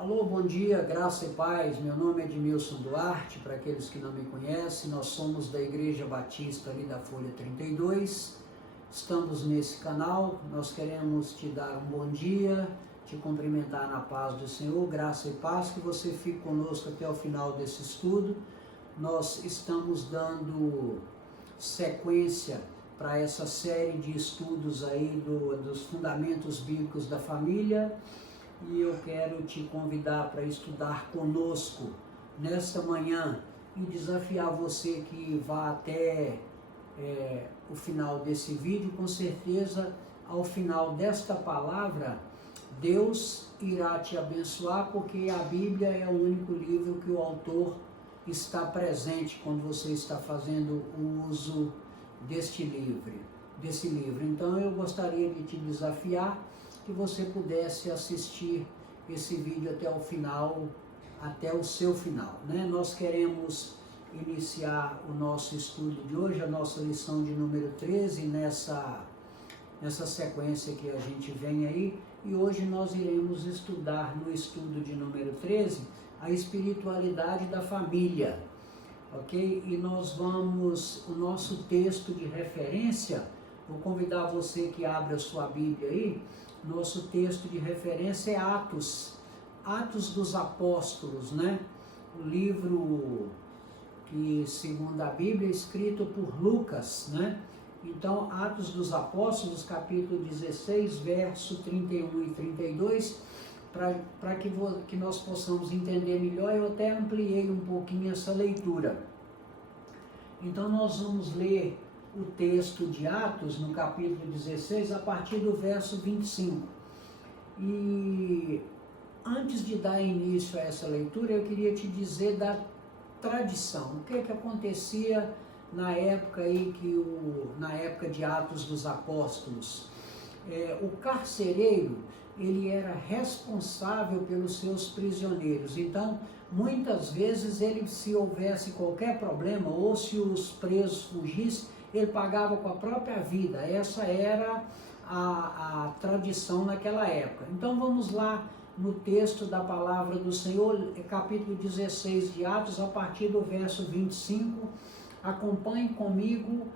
Alô, bom dia, graça e paz. Meu nome é Edmilson Duarte, para aqueles que não me conhecem, nós somos da Igreja Batista ali da Folha 32. Estamos nesse canal, nós queremos te dar um bom dia, te cumprimentar na paz do Senhor, graça e paz, que você fique conosco até o final desse estudo. Nós estamos dando sequência para essa série de estudos aí dos fundamentos bíblicos da família. E eu quero te convidar para estudar conosco nesta manhã e desafiar você que vá até o final desse vídeo. Com certeza, ao final desta palavra, Deus irá te abençoar, porque a Bíblia é o único livro que o autor está presente quando você está fazendo o uso desse livro. Então eu gostaria de te desafiar que você pudesse assistir esse vídeo até o final, até o seu final, né? Nós queremos iniciar o nosso estudo de hoje, a nossa lição de número 13, nessa sequência que a gente vem aí, e hoje nós iremos estudar no estudo de número 13, a espiritualidade da família, ok? E nós vamos, o nosso texto de referência, vou convidar você que abra a sua Bíblia aí. Nosso texto de referência é Atos dos Apóstolos, né? O livro que, segundo a Bíblia, é escrito por Lucas, né? Então, Atos dos Apóstolos, capítulo 16, verso 31 e 32, para que nós possamos entender melhor, eu até ampliei um pouquinho essa leitura. Então, nós vamos ler o texto de Atos, no capítulo 16, a partir do verso 25. E antes de dar início a essa leitura, eu queria te dizer da tradição. O que acontecia na época aí na época de Atos dos Apóstolos? O carcereiro, ele era responsável pelos seus prisioneiros. Então, muitas vezes, se houvesse qualquer problema, ou se os presos fugissem, ele pagava com a própria vida. Essa era a tradição naquela época. Então vamos lá no texto da palavra do Senhor, capítulo 16 de Atos, a partir do verso 25. Acompanhe comigo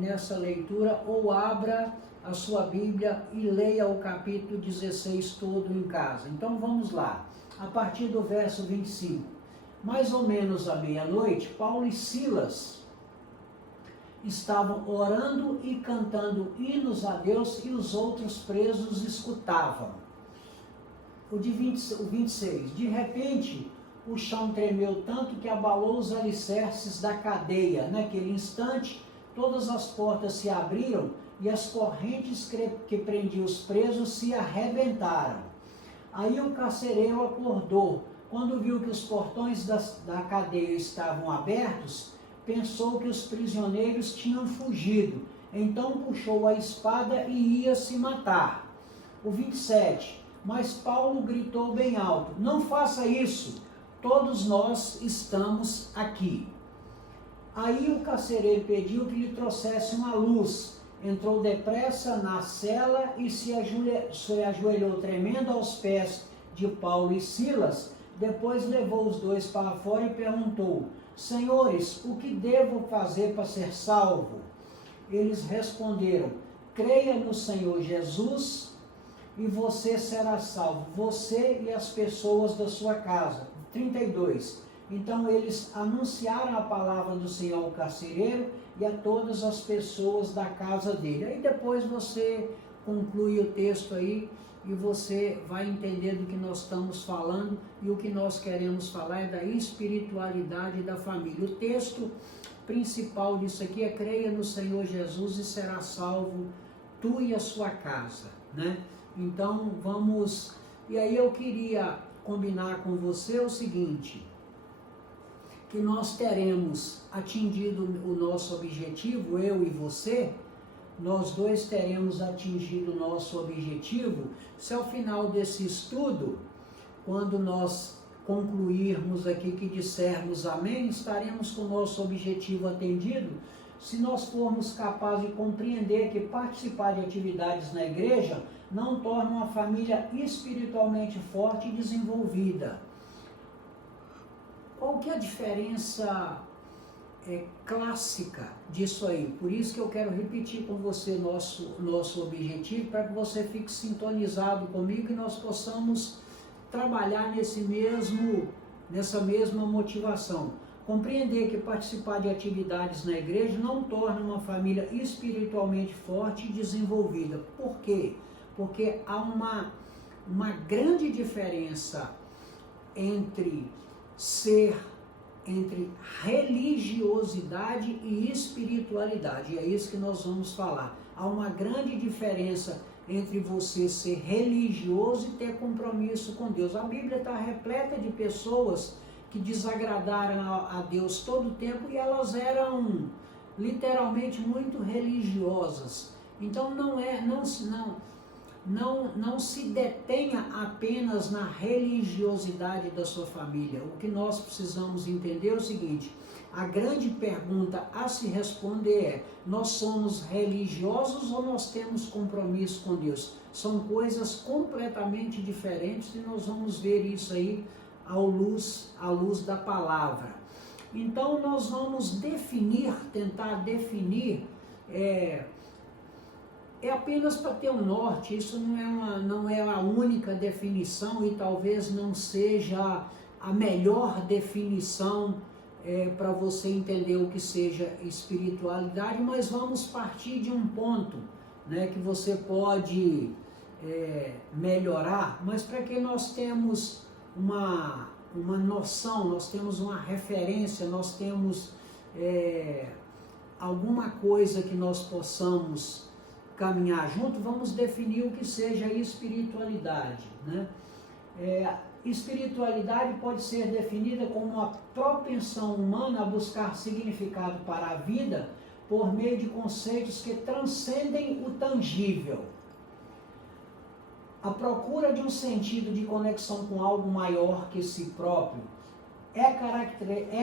nessa leitura, ou abra a sua Bíblia e leia o capítulo 16 todo em casa. Então vamos lá, a partir do verso 25. Mais ou menos à meia-noite, Paulo e Silas estavam orando e cantando hinos a Deus, e os outros presos escutavam. O 26. De repente, o chão tremeu tanto que abalou os alicerces da cadeia. Naquele instante, todas as portas se abriram e as correntes que prendiam os presos se arrebentaram. Aí o carcereiro acordou. Quando viu que os portões da cadeia estavam abertos, pensou que os prisioneiros tinham fugido, então puxou a espada e ia se matar. O 27, mas Paulo gritou bem alto: não faça isso, todos nós estamos aqui. Aí o carcereiro pediu que lhe trouxesse uma luz, entrou depressa na cela e se ajoelhou tremendo aos pés de Paulo e Silas. Depois levou os dois para fora e perguntou: senhores, o que devo fazer para ser salvo? Eles responderam: creia no Senhor Jesus e você será salvo, você e as pessoas da sua casa. 32. Então eles anunciaram a palavra do Senhor ao carcereiro e a todas as pessoas da casa dele. Aí depois você conclui o texto aí e você vai entender do que nós estamos falando, e o que nós queremos falar é da espiritualidade da família. O texto principal disso aqui é: creia no Senhor Jesus e será salvo tu e a sua casa, né? Então vamos, e aí eu queria combinar com você o seguinte, que nós teremos atingido o nosso objetivo, eu e você, nós dois teremos atingido o nosso objetivo, se ao final desse estudo, quando nós concluirmos aqui, que dissermos amém, estaremos com o nosso objetivo atendido, se nós formos capazes de compreender que participar de atividades na igreja não torna uma família espiritualmente forte e desenvolvida. Qual que é a diferença clássica disso aí? Por isso que eu quero repetir com você nosso objetivo, para que você fique sintonizado comigo e nós possamos trabalhar nessa mesma motivação. Compreender que participar de atividades na igreja não torna uma família espiritualmente forte e desenvolvida. Por quê? Porque há uma grande diferença entre religiosidade e espiritualidade. E é isso que nós vamos falar. Há uma grande diferença entre você ser religioso e ter compromisso com Deus. A Bíblia está repleta de pessoas que desagradaram a Deus todo o tempo e elas eram literalmente muito religiosas. Então não se detenha apenas na religiosidade da sua família. O que nós precisamos entender é o seguinte: a grande pergunta a se responder é: nós somos religiosos ou nós temos compromisso com Deus? São coisas completamente diferentes e nós vamos ver isso aí à luz da palavra. Então nós vamos tentar definir, apenas para ter um norte. Isso não é a única definição e talvez não seja a melhor definição para você entender o que seja espiritualidade, mas vamos partir de um ponto, né, que você pode melhorar, mas para que nós temos uma noção, nós temos uma referência, nós temos alguma coisa que nós possamos caminhar junto. Vamos definir o que seja espiritualidade, né? Espiritualidade pode ser definida como uma propensão humana a buscar significado para a vida por meio de conceitos que transcendem o tangível. A procura de um sentido de conexão com algo maior que si próprio é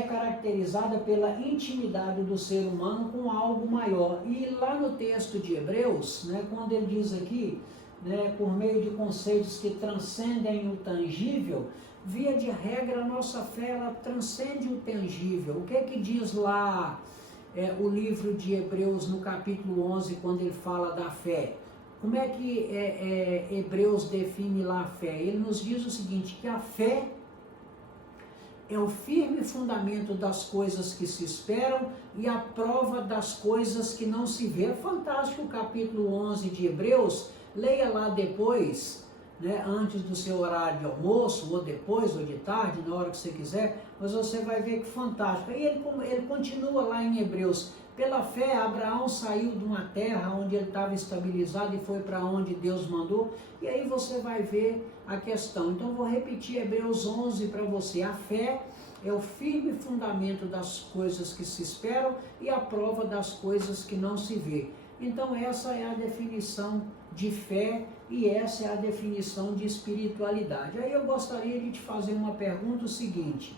caracterizada pela intimidade do ser humano com algo maior. E lá no texto de Hebreus, né, quando ele diz aqui, né, por meio de conceitos que transcendem o tangível, via de regra a nossa fé ela transcende o tangível. O que é que diz lá o livro de Hebreus no capítulo 11, quando ele fala da fé? Como é que Hebreus define lá a fé? Ele nos diz o seguinte, que a fé é o firme fundamento das coisas que se esperam e a prova das coisas que não se vê. É fantástico o capítulo 11 de Hebreus. Leia lá depois, né, antes do seu horário de almoço, ou depois, ou de tarde, na hora que você quiser, mas você vai ver que fantástico. E ele continua lá em Hebreus. Pela fé, Abraão saiu de uma terra onde ele estava estabilizado e foi para onde Deus mandou. E aí você vai ver a questão. Então, vou repetir Hebreus 11 para você. A fé é o firme fundamento das coisas que se esperam e a prova das coisas que não se vê. Então, essa é a definição de fé e essa é a definição de espiritualidade. Aí eu gostaria de te fazer uma pergunta, o seguinte: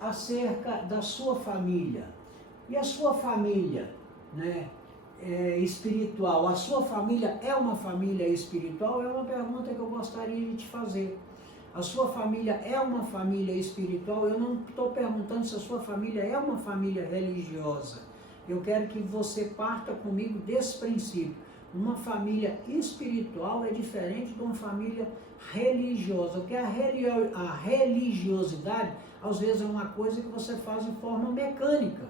acerca da sua família. E a sua família, né, espiritual, a sua família é uma família espiritual? É uma pergunta que eu gostaria de te fazer. A sua família é uma família espiritual? Eu não estou perguntando se a sua família é uma família religiosa. Eu quero que você parta comigo desse princípio. Uma família espiritual é diferente de uma família religiosa, porque a religiosidade, às vezes, é uma coisa que você faz de forma mecânica.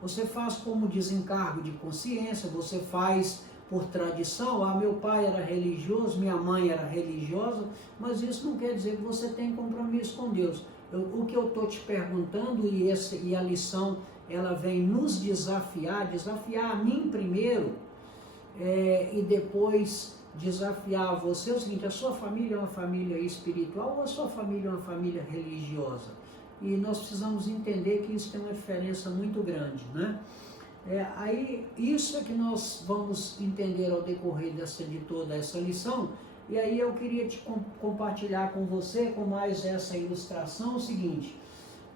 Você faz como desencargo de consciência, você faz por tradição. Meu pai era religioso, minha mãe era religiosa, mas isso não quer dizer que você tem compromisso com Deus. O que eu estou te perguntando, e a lição, ela vem nos desafiar a mim primeiro, e depois desafiar você, é o seguinte: a sua família é uma família espiritual ou a sua família é uma família religiosa? E nós precisamos entender que isso tem uma diferença muito grande, né? Aí isso é que nós vamos entender ao decorrer de toda essa lição. E aí eu queria compartilhar com você, com mais essa ilustração, o seguinte: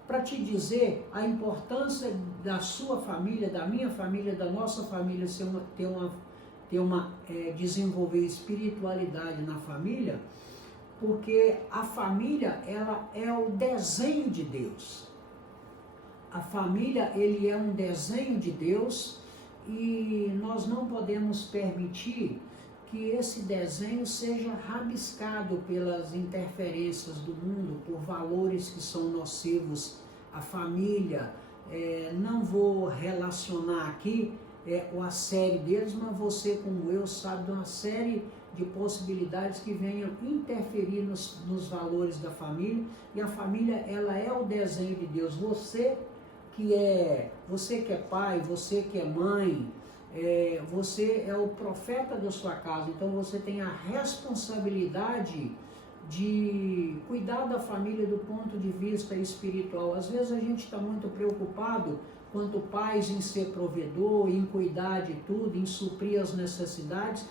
para te dizer a importância da sua família, da minha família, da nossa família ter desenvolver espiritualidade na família, porque a família, ela é o desenho de Deus. A família, ele é um desenho de Deus e nós não podemos permitir que esse desenho seja rabiscado pelas interferências do mundo, por valores que são nocivos à família. Não vou relacionar aqui a série deles, mas você, como eu, sabe de uma série de possibilidades que venham interferir nos valores da família. E a família, ela é o desenho de Deus. Você que é pai, você que é mãe, você é o profeta da sua casa, então você tem a responsabilidade de cuidar da família do ponto de vista espiritual. Às vezes a gente está muito preocupado, quanto pais, em ser provedor, em cuidar de tudo, em suprir as necessidades.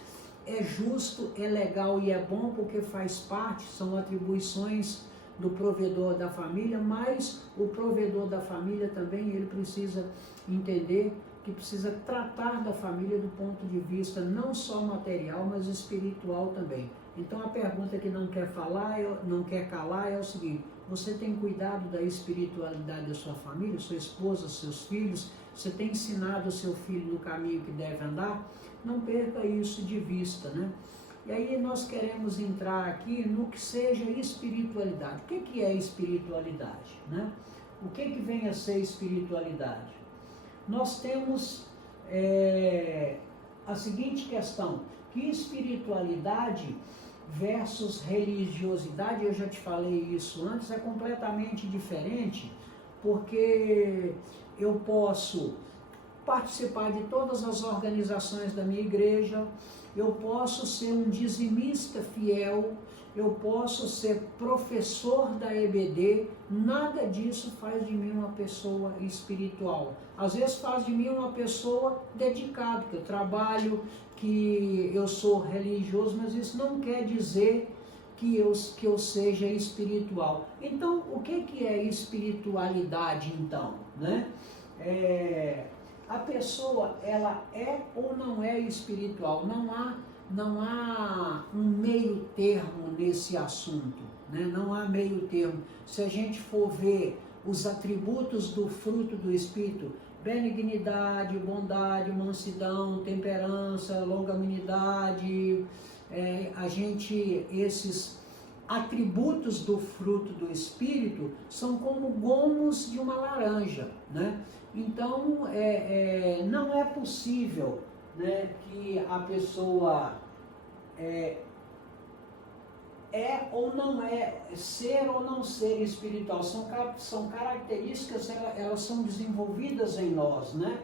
É justo, é legal e é bom porque faz parte, são atribuições do provedor da família, mas o provedor da família também, ele precisa entender que precisa tratar da família do ponto de vista não só material, mas espiritual também. Então a pergunta que não quer calar é o seguinte: você tem cuidado da espiritualidade da sua família, sua esposa, seus filhos? Você tem ensinado o seu filho no caminho que deve andar? Não perca isso de vista, né? E aí nós queremos entrar aqui no que seja espiritualidade. O que é espiritualidade, né? O que vem a ser espiritualidade? Nós temos a seguinte questão, que espiritualidade versus religiosidade, eu já te falei isso antes, é completamente diferente, porque eu posso participar de todas as organizações da minha igreja, eu posso ser um dizimista fiel, eu posso ser professor da EBD, nada disso faz de mim uma pessoa espiritual. Às vezes faz de mim uma pessoa dedicada, que eu trabalho, que eu sou religioso, mas isso não quer dizer que eu seja espiritual. Então, o que é espiritualidade então, né? A pessoa, ela é ou não é espiritual? Não há um meio termo nesse assunto, né? Não há meio termo. Se a gente for ver os atributos do fruto do Espírito, benignidade, bondade, mansidão, temperança, longanimidade, esses atributos do fruto do Espírito são como gomos de uma laranja, né? Então, não é possível, né, que a pessoa ou não ser ou não ser espiritual. São características, elas são desenvolvidas em nós, né?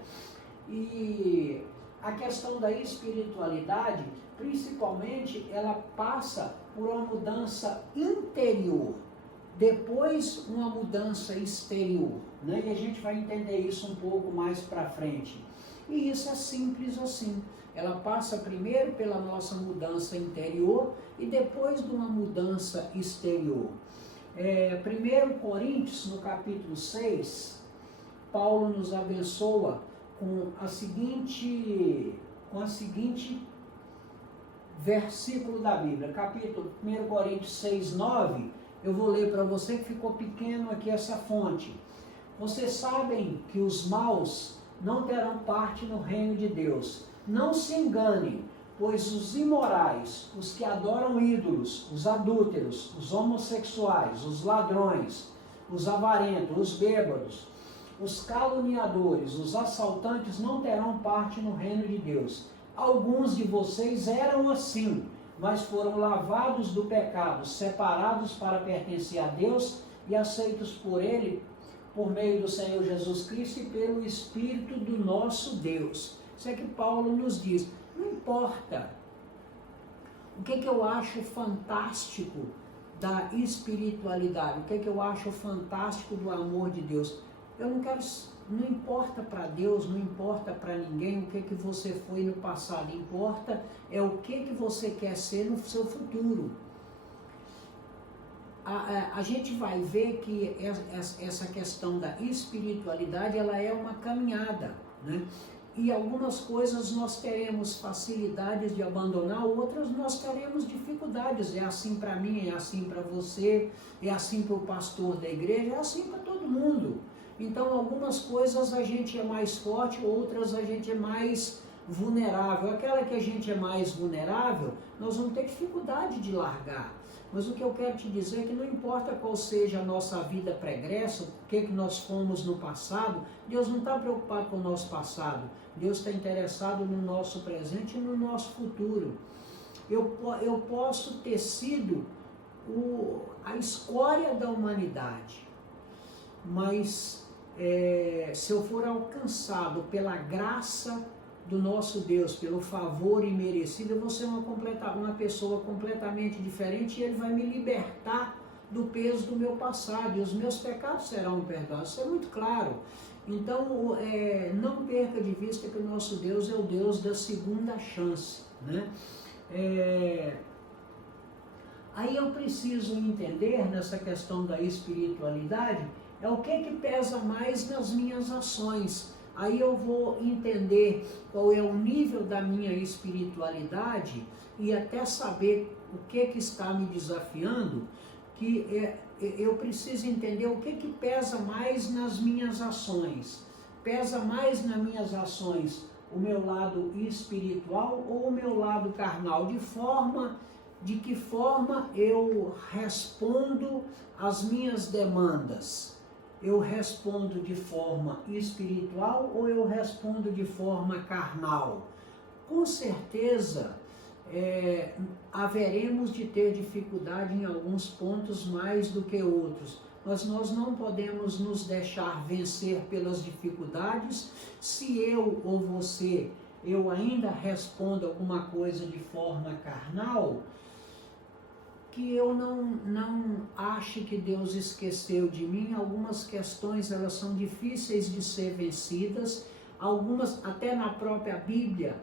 E a questão da espiritualidade, principalmente, ela passa por uma mudança interior, depois uma mudança exterior, né? E a gente vai entender isso um pouco mais para frente. E isso é simples assim. Ela passa primeiro pela nossa mudança interior e depois de uma mudança exterior. 1 Coríntios, no capítulo 6, Paulo nos abençoa com a seguinte versículo da Bíblia, capítulo 1 Coríntios 6, 9, eu vou ler para você que ficou pequeno aqui essa fonte. Vocês sabem que os maus não terão parte no reino de Deus. Não se enganem, pois os imorais, os que adoram ídolos, os adúlteros, os homossexuais, os ladrões, os avarentos, os bêbados, os caluniadores, os assaltantes não terão parte no reino de Deus. Alguns de vocês eram assim, mas foram lavados do pecado, separados para pertencer a Deus e aceitos por Ele, por meio do Senhor Jesus Cristo e pelo Espírito do nosso Deus. Isso é que Paulo nos diz. Não importa o que eu acho fantástico da espiritualidade, o que eu acho fantástico do amor de Deus. Não importa para Deus, não importa para ninguém o que você foi no passado, importa o que você quer ser no seu futuro. A gente vai ver que essa questão da espiritualidade, ela é uma caminhada, né? E algumas coisas nós teremos facilidades de abandonar, outras nós teremos dificuldades. É assim para mim, é assim para você, é assim para o pastor da igreja, é assim para todo mundo. Então algumas coisas a gente é mais forte, outras a gente é mais vulnerável. Aquela que a gente é mais vulnerável, nós vamos ter dificuldade de largar. Mas o que eu quero te dizer é que não importa qual seja a nossa vida pregressa, o que nós fomos no passado, Deus não está preocupado com o nosso passado. Deus está interessado no nosso presente e no nosso futuro. Eu posso ter sido a escória da humanidade, mas se eu for alcançado pela graça do nosso Deus, pelo favor imerecido, eu vou ser uma pessoa completamente diferente e Ele vai me libertar do peso do meu passado e os meus pecados serão perdoados. Isso é muito claro. Então, não perca de vista que o nosso Deus é o Deus da segunda chance, né? Aí eu preciso entender, nessa questão da espiritualidade, o que pesa mais nas minhas ações. Aí eu vou entender qual é o nível da minha espiritualidade e até saber o que está me desafiando, eu preciso entender o que pesa mais nas minhas ações. Pesa mais nas minhas ações o meu lado espiritual ou o meu lado carnal? De que forma eu respondo às minhas demandas? Eu respondo de forma espiritual ou eu respondo de forma carnal? Com certeza, haveremos de ter dificuldade em alguns pontos mais do que outros, mas nós não podemos nos deixar vencer pelas dificuldades. Se eu ou você, eu ainda respondo alguma coisa de forma carnal, que eu não ache que Deus esqueceu de mim. Algumas questões, elas são difíceis de ser vencidas, algumas, até na própria Bíblia,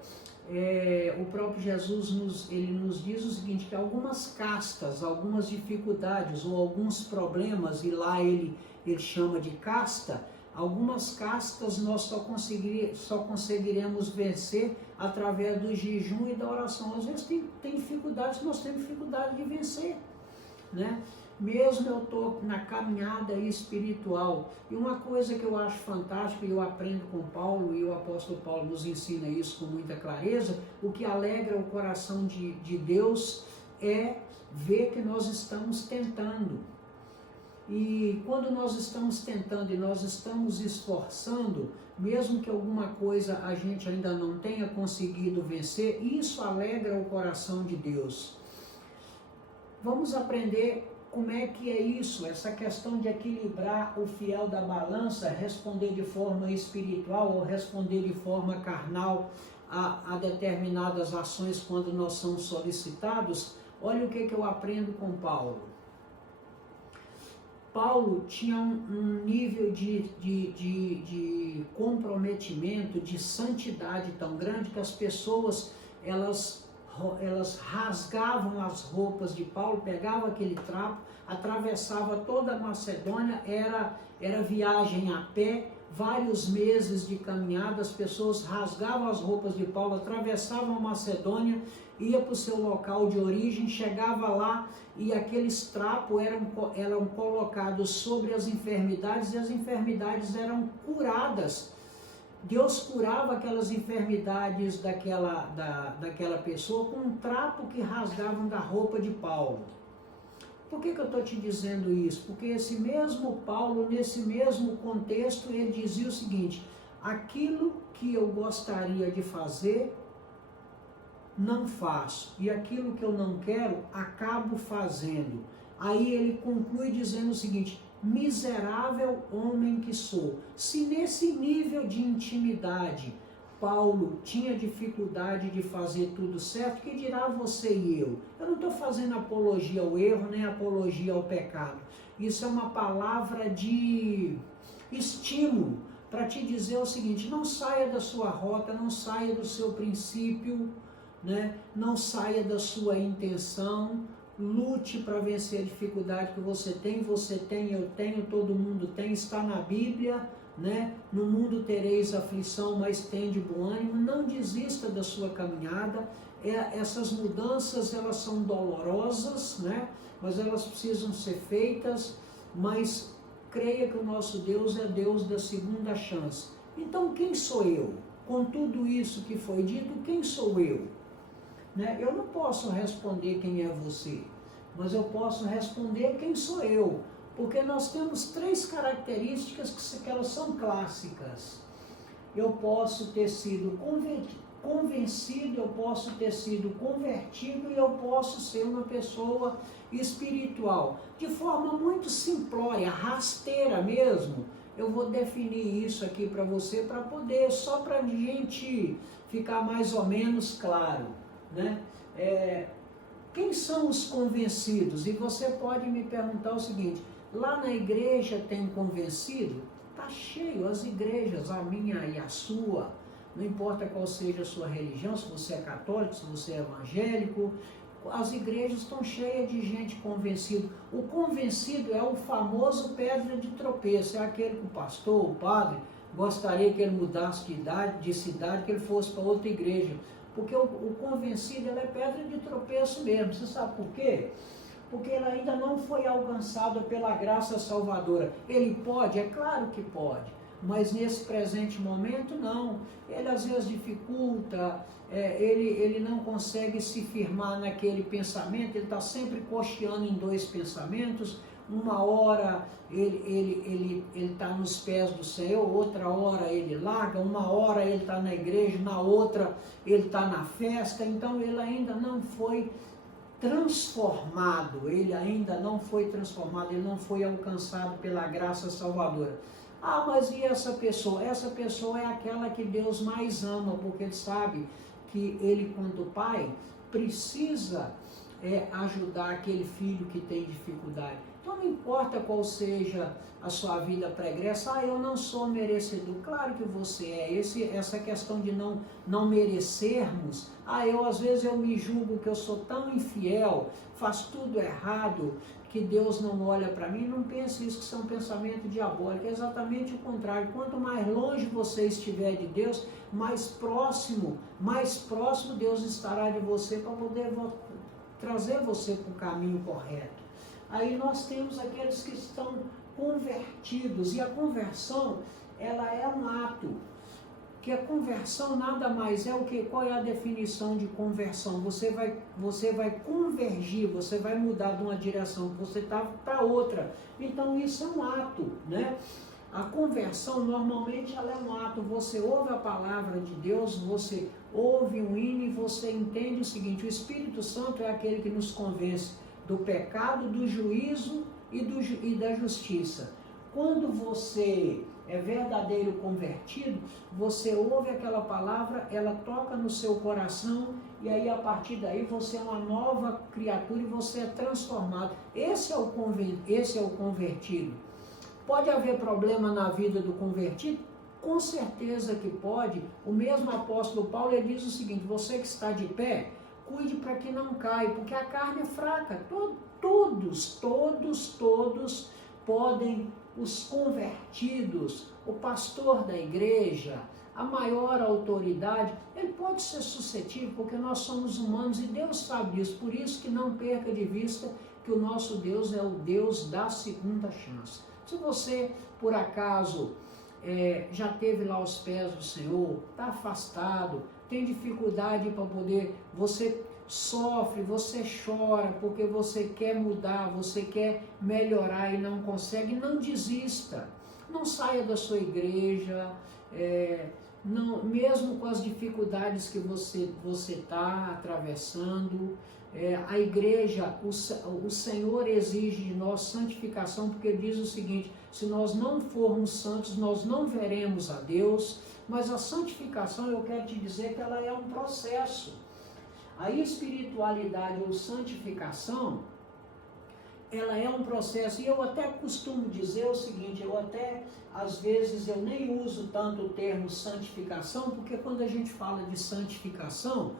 o próprio Jesus ele nos diz o seguinte, que algumas castas, algumas dificuldades ou alguns problemas, e lá ele chama de casta, algumas castas nós só conseguiremos vencer através do jejum e da oração. Às vezes tem dificuldades, nós temos dificuldade de vencer, né? Mesmo eu estou na caminhada espiritual. E uma coisa que eu acho fantástica, e eu aprendo com Paulo, e o apóstolo Paulo nos ensina isso com muita clareza, o que alegra o coração de Deus é ver que nós estamos tentando. E quando nós estamos tentando e nós estamos esforçando, mesmo que alguma coisa a gente ainda não tenha conseguido vencer, isso alegra o coração de Deus. Vamos aprender como é que é isso, essa questão de equilibrar o fiel da balança, responder de forma espiritual ou responder de forma carnal a determinadas ações quando nós somos solicitados. Olha o que eu aprendo com Paulo. Paulo tinha um nível de comprometimento, de santidade tão grande que as pessoas, elas rasgavam as roupas de Paulo, pegavam aquele trapo, atravessava toda a Macedônia, era viagem a pé, vários meses de caminhada, as pessoas rasgavam as roupas de Paulo, atravessavam a Macedônia, ia para o seu local de origem, chegava lá e aqueles trapos eram colocados sobre as enfermidades e as enfermidades eram curadas. Deus curava aquelas enfermidades daquela pessoa com um trapo que rasgavam da roupa de Paulo. Por que eu estou te dizendo isso? Porque esse mesmo Paulo, nesse mesmo contexto, ele dizia o seguinte: aquilo que eu gostaria de fazer, não faço, e aquilo que eu não quero, acabo fazendo. Aí ele conclui dizendo o seguinte: miserável homem que sou. Se nesse nível de intimidade Paulo tinha dificuldade de fazer tudo certo, que dirá você e eu? Eu não estou fazendo apologia ao erro, nem apologia ao pecado. Isso é uma palavra de estímulo para te dizer o seguinte: não saia da sua rota, não saia do seu princípio, né? Não saia da sua intenção. Lute para vencer a dificuldade que você tem, eu tenho, todo mundo tem, está na Bíblia, né? No mundo tereis aflição, mas tende bom ânimo. Não desista da sua caminhada. Essas mudanças, elas são dolorosas, né? Mas elas precisam ser feitas, mas creia que o nosso Deus é Deus da segunda chance. Então, quem sou eu? Com tudo isso que foi dito, quem sou eu? Né? Eu não posso responder quem é você, mas eu posso responder quem sou eu, porque nós temos 3 características que elas são clássicas. Eu posso ter sido convencido, eu posso ter sido convertido e eu posso ser uma pessoa espiritual. De forma muito simplória, rasteira mesmo, eu vou definir isso aqui para você, para poder, só para a gente ficar mais ou menos claro, né? Quem são os convencidos? E você pode me perguntar o seguinte, lá na igreja tem convencido? Está cheio, as igrejas, a minha e a sua, não importa qual seja a sua religião, se você é católico, se você é evangélico, as igrejas estão cheias de gente convencida. O convencido é o famoso pedra de tropeço, é aquele que o pastor, o padre, gostaria que ele mudasse de cidade, que ele fosse para outra igreja. Porque o convencido, ele é pedra de tropeço mesmo. Você sabe por quê? Porque ele ainda não foi alcançado pela graça salvadora. Ele pode? É claro que pode. Mas nesse presente momento, não. Ele às vezes dificulta, ele não consegue se firmar naquele pensamento, ele está sempre cocheando em 2 pensamentos. Uma hora ele está nos pés do Senhor, outra hora ele larga, uma hora ele está na igreja, na outra ele está na festa. Então ele ainda não foi transformado, ele não foi alcançado pela graça salvadora. Ah, mas e essa pessoa? Essa pessoa é aquela que Deus mais ama, porque ele sabe que ele, quanto pai, precisa ajudar aquele filho que tem dificuldade. Então não importa qual seja a sua vida pregressa, eu não sou merecedor. Claro que você é. Essa questão de não merecermos, às vezes eu me julgo que eu sou tão infiel, faço tudo errado, que Deus não olha para mim. Não pense isso, que isso é um pensamento diabólico, é exatamente o contrário. Quanto mais longe você estiver de Deus, mais próximo Deus estará de você para poder trazer você para o caminho correto. Aí nós temos aqueles que estão convertidos, e a conversão, ela é um ato, que a conversão nada mais é o que? Qual é a definição de conversão? Você vai convergir, você vai mudar de uma direção que você estava para outra. Então isso é um ato, né? A conversão normalmente ela é um ato. Você ouve a palavra de Deus, você ouve um hino e você entende o seguinte: o Espírito Santo é aquele que nos convence do pecado, do juízo e da justiça. Quando você é verdadeiro convertido, você ouve aquela palavra, ela toca no seu coração, e aí a partir daí você é uma nova criatura e você é transformado. Esse é o convertido. Pode haver problema na vida do convertido? Com certeza que pode. O mesmo apóstolo Paulo, ele diz o seguinte: você que está de pé, cuide para que não caia, porque a carne é fraca. Todos podem, os convertidos, o pastor da igreja, a maior autoridade, ele pode ser suscetível, porque nós somos humanos e Deus sabe disso. Por isso que não perca de vista que o nosso Deus é o Deus da segunda chance. Se você, por acaso, já esteve lá aos pés do Senhor, está afastado, tem dificuldade para poder, você sofre, você chora, porque você quer mudar, você quer melhorar e não consegue, não desista. Não saia da sua igreja, não, mesmo com as dificuldades que você está atravessando. A igreja, o Senhor exige de nós santificação, porque diz o seguinte: se nós não formos santos, nós não veremos a Deus. Mas a santificação, eu quero te dizer que ela é um processo. A espiritualidade ou santificação, ela é um processo, e eu até costumo dizer o seguinte, às vezes eu nem uso tanto o termo santificação, porque quando a gente fala de santificação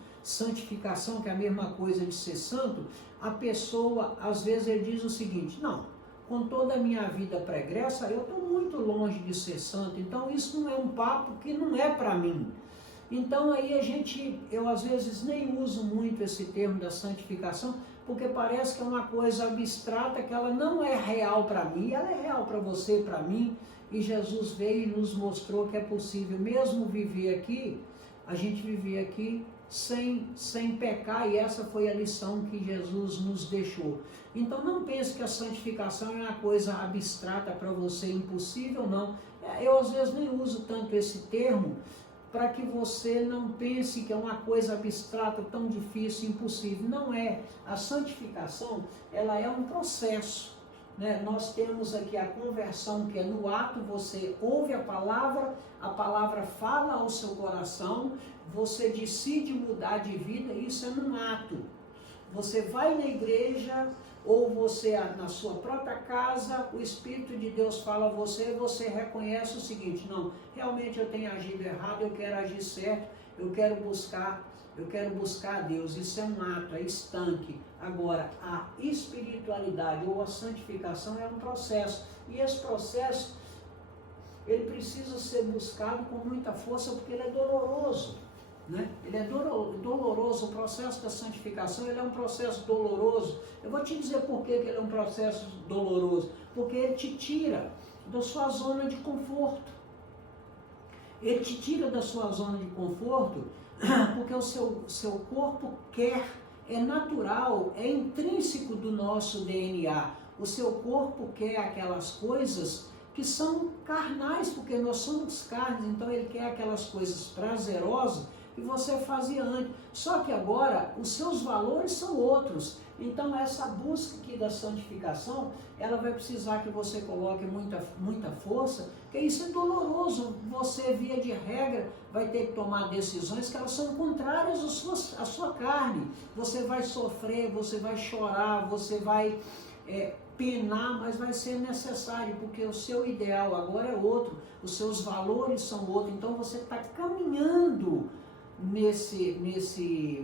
que é a mesma coisa de ser santo, a pessoa, às vezes ele diz o seguinte: não, com toda a minha vida pregressa, eu estou muito longe de ser santo. Então isso não é um papo que não é para mim. Então aí eu às vezes nem uso muito esse termo da santificação, porque parece que é uma coisa abstrata, que ela não é real para mim, ela é real para você, para mim, e Jesus veio e nos mostrou que é possível mesmo viver aqui, a gente viver aqui sem pecar, e essa foi a lição que Jesus nos deixou. Então não pense que a santificação é uma coisa abstrata para você, impossível, não. Eu às vezes nem uso tanto esse termo, para que você não pense que é uma coisa abstrata, tão difícil, impossível. Não é. A santificação, ela é um processo, né? Nós temos aqui a conversão, que é no ato, você ouve a palavra fala ao seu coração, você decide mudar de vida, isso é num ato. Você vai na igreja, ou você na sua própria casa, o Espírito de Deus fala a você, você reconhece o seguinte: não, realmente eu tenho agido errado, eu quero agir certo, eu quero buscar a Deus. Isso é um ato, é estanque. Agora, a espiritualidade ou a santificação é um processo, e esse processo, ele precisa ser buscado com muita força, porque ele é doloroso, né? Ele é doloroso. O processo da santificação, ele é um processo doloroso. Eu vou te dizer por que ele é um processo doloroso. Porque ele te tira da sua zona de conforto. Ele te tira da sua zona de conforto porque o seu corpo quer, é natural, é intrínseco do nosso DNA. O seu corpo quer aquelas coisas que são carnais, porque nós somos carnes, então ele quer aquelas coisas prazerosas que você fazia antes. Só que agora os seus valores são outros. Então essa busca aqui da santificação, ela vai precisar que você coloque muita força, porque isso é doloroso. Você, via de regra, vai ter que tomar decisões que elas são contrárias à sua carne. Você vai sofrer, você vai chorar, você vai penar, mas vai ser necessário, porque o seu ideal agora é outro, os seus valores são outros. Então você está caminhando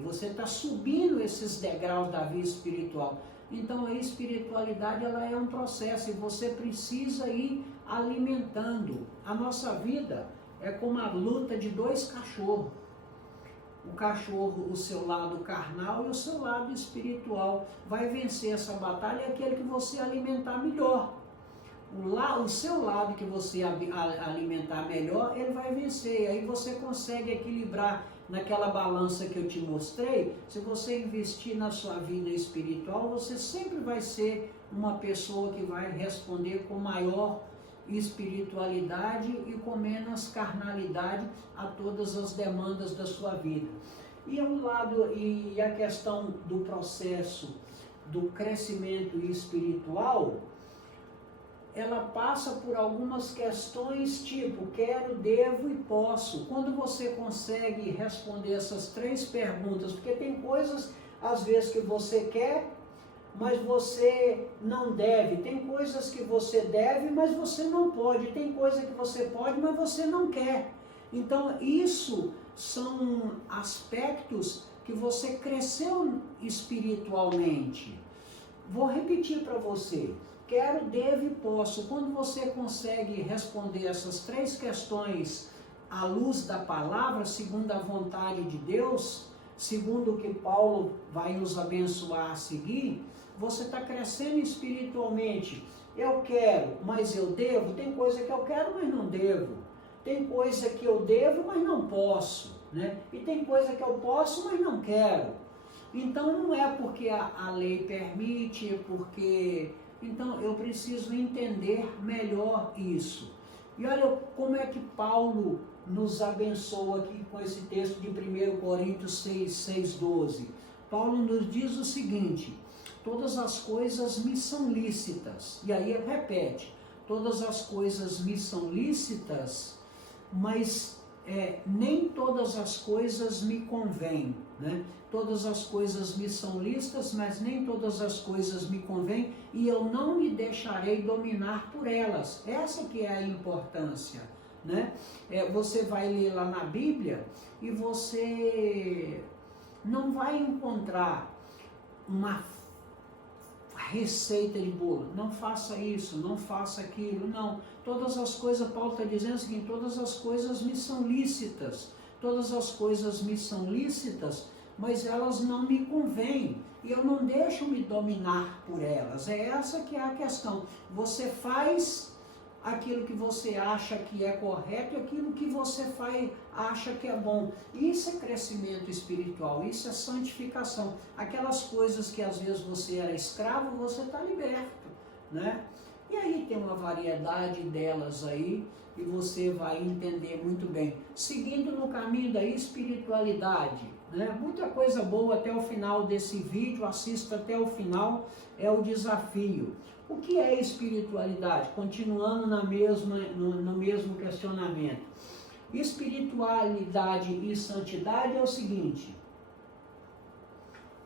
você está subindo esses degraus da vida espiritual. Então a espiritualidade, ela é um processo, e você precisa ir alimentando. A nossa vida é como a luta de dois cachorros. O cachorro, o seu lado carnal e o seu lado espiritual. Vai vencer essa batalha aquele que você alimentar melhor. O seu lado que você alimentar melhor, ele vai vencer. E aí você consegue equilibrar naquela balança que eu te mostrei. Se você investir na sua vida espiritual, você sempre vai ser uma pessoa que vai responder com maior espiritualidade e com menos carnalidade a todas as demandas da sua vida. E a questão do processo do crescimento espiritual, ela passa por algumas questões tipo quero, devo e posso. Quando você consegue responder essas três perguntas, porque tem coisas às vezes que você quer, mas você não deve. Tem coisas que você deve, mas você não pode. Tem coisa que você pode, mas você não quer. Então isso são aspectos que você cresceu espiritualmente. Vou repetir para você. Quero, devo e posso. Quando você consegue responder essas três questões à luz da palavra, segundo a vontade de Deus, segundo o que Paulo vai nos abençoar a seguir, você está crescendo espiritualmente. Eu quero, mas eu devo. Tem coisa que eu quero, mas não devo. Tem coisa que eu devo, mas não posso, né? E tem coisa que eu posso, mas não quero. Então não é porque a lei permite, é porque... Então eu preciso entender melhor isso. E olha como é que Paulo nos abençoa aqui com esse texto de 1 Coríntios 6:12. Paulo nos diz o seguinte: todas as coisas me são lícitas. E aí ele repete: todas as coisas me são lícitas, mas nem todas as coisas me convêm, né? Todas as coisas me são lícitas, mas nem todas as coisas me convêm, e eu não me deixarei dominar por elas. Essa que é a importância, né? Você vai ler lá na Bíblia e você não vai encontrar uma receita de bolo. Não faça isso, não faça aquilo, não. Todas as coisas, Paulo está dizendo o seguinte, todas as coisas me são lícitas. Todas as coisas me são lícitas, mas elas não me convêm. E eu não deixo me dominar por elas. É essa que é a questão. Você faz aquilo que você acha que é correto e aquilo que você acha que é bom. Isso é crescimento espiritual, isso é santificação. Aquelas coisas que às vezes você era escravo, você está liberto, né? E aí tem uma variedade delas aí, e você vai entender muito bem. Seguindo no caminho da espiritualidade, né? Muita coisa boa até o final desse vídeo, assista até o final, é o desafio. O que é espiritualidade? Continuando no mesmo questionamento. Espiritualidade e santidade é o seguinte: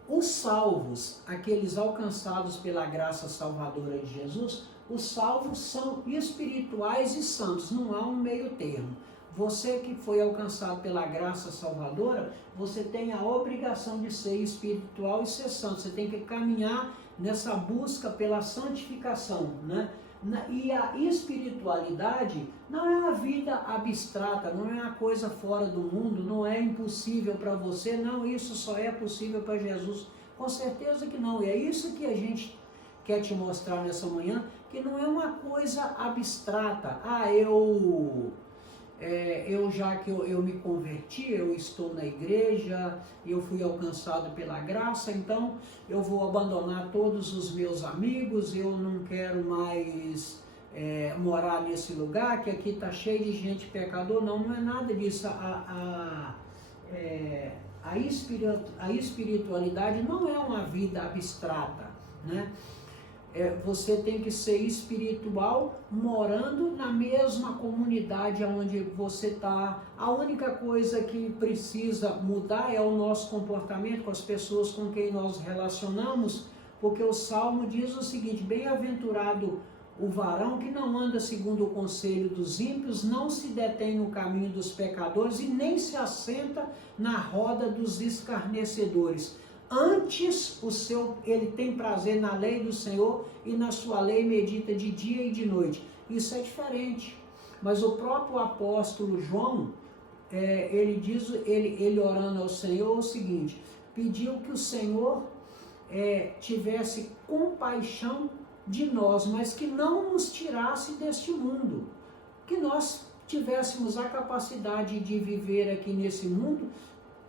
os salvos, aqueles alcançados pela graça salvadora de Jesus, os salvos são espirituais e santos, não há um meio termo. Você que foi alcançado pela graça salvadora, você tem a obrigação de ser espiritual e ser santo. Você tem que caminhar nessa busca pela santificação, né? E a espiritualidade não é uma vida abstrata, não é uma coisa fora do mundo, não é impossível para você, não, isso só é possível para Jesus. Com certeza que não, e é isso que a gente quer te mostrar nessa manhã, que não é uma coisa abstrata. Já que eu me converti, eu estou na igreja, eu fui alcançado pela graça, então eu vou abandonar todos os meus amigos, eu não quero mais morar nesse lugar, que aqui está cheio de gente pecador. Não, não é nada disso. A espiritualidade não é uma vida abstrata, né? Você tem que ser espiritual morando na mesma comunidade onde você está. A única coisa que precisa mudar é o nosso comportamento com as pessoas com quem nós relacionamos, porque o Salmo diz o seguinte: bem-aventurado o varão que não anda segundo o conselho dos ímpios, não se detém no caminho dos pecadores e nem se assenta na roda dos escarnecedores. Antes, ele tem prazer na lei do Senhor e na sua lei medita de dia e de noite. Isso é diferente. Mas o próprio apóstolo João, ele orando ao Senhor o seguinte: pediu que o Senhor tivesse compaixão de nós, mas que não nos tirasse deste mundo. Que nós tivéssemos a capacidade de viver aqui nesse mundo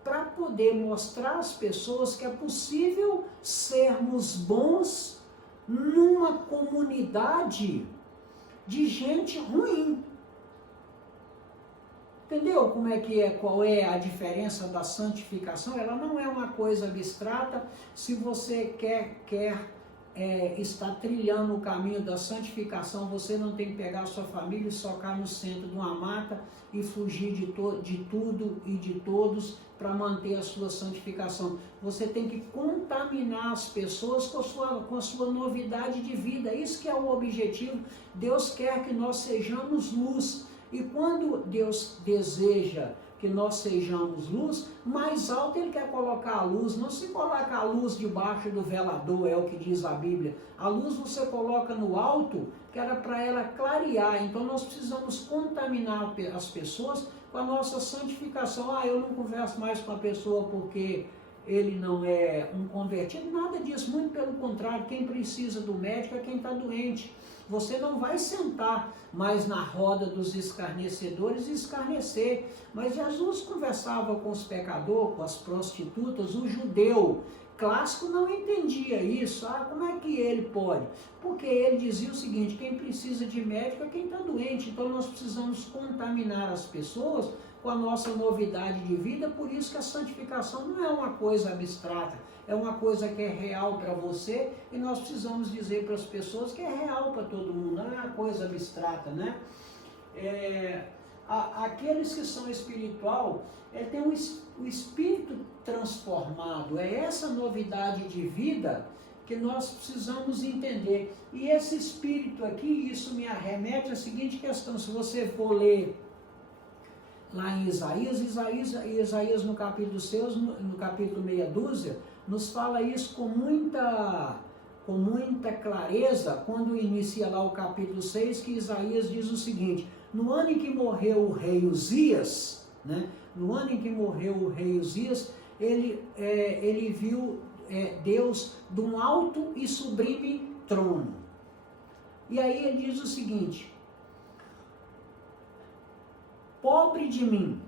para poder mostrar às pessoas que é possível sermos bons numa comunidade de gente ruim. Entendeu qual é a diferença da santificação? Ela não é uma coisa abstrata. Se você quer estar trilhando o caminho da santificação, você não tem que pegar a sua família e socar no centro de uma mata e fugir de tudo e de todos para manter a sua santificação. Você tem que contaminar as pessoas com a sua novidade de vida. Isso que é o objetivo. Deus quer que nós sejamos luz. E quando Deus deseja que nós sejamos luz, mais alto Ele quer colocar a luz. Não se coloca a luz debaixo do velador, é o que diz a Bíblia. A luz você coloca no alto, que era para ela clarear. Então nós precisamos contaminar as pessoas com a nossa santificação. Eu não converso mais com a pessoa porque ele não é um convertido. Nada disso, muito pelo contrário. Quem precisa do médico é quem está doente. Você não vai sentar mais na roda dos escarnecedores e escarnecer. Mas Jesus conversava com os pecadores, com as prostitutas. O judeu clássico não entendia isso. Como é que ele pode? Porque ele dizia o seguinte: quem precisa de médico é quem está doente. Então nós precisamos contaminar as pessoas com a nossa novidade de vida. Por isso que a santificação não é uma coisa abstrata, é uma coisa que é real para você, e nós precisamos dizer para as pessoas que é real para todo mundo, não é uma coisa abstrata, né? Aqueles que são espiritual, tem o espírito transformado. É essa novidade de vida que nós precisamos entender. E esse espírito aqui, isso me arremete à seguinte questão: se você for ler lá em Isaías no capítulo 6, no capítulo meia dúzia, nos fala isso com com muita clareza quando inicia lá o capítulo 6, que Isaías diz o seguinte: no ano em que morreu o rei Uzias, né? No ano em que morreu o rei Uzias, ele viu Deus de um alto e sublime trono. E aí ele diz o seguinte: pobre de mim,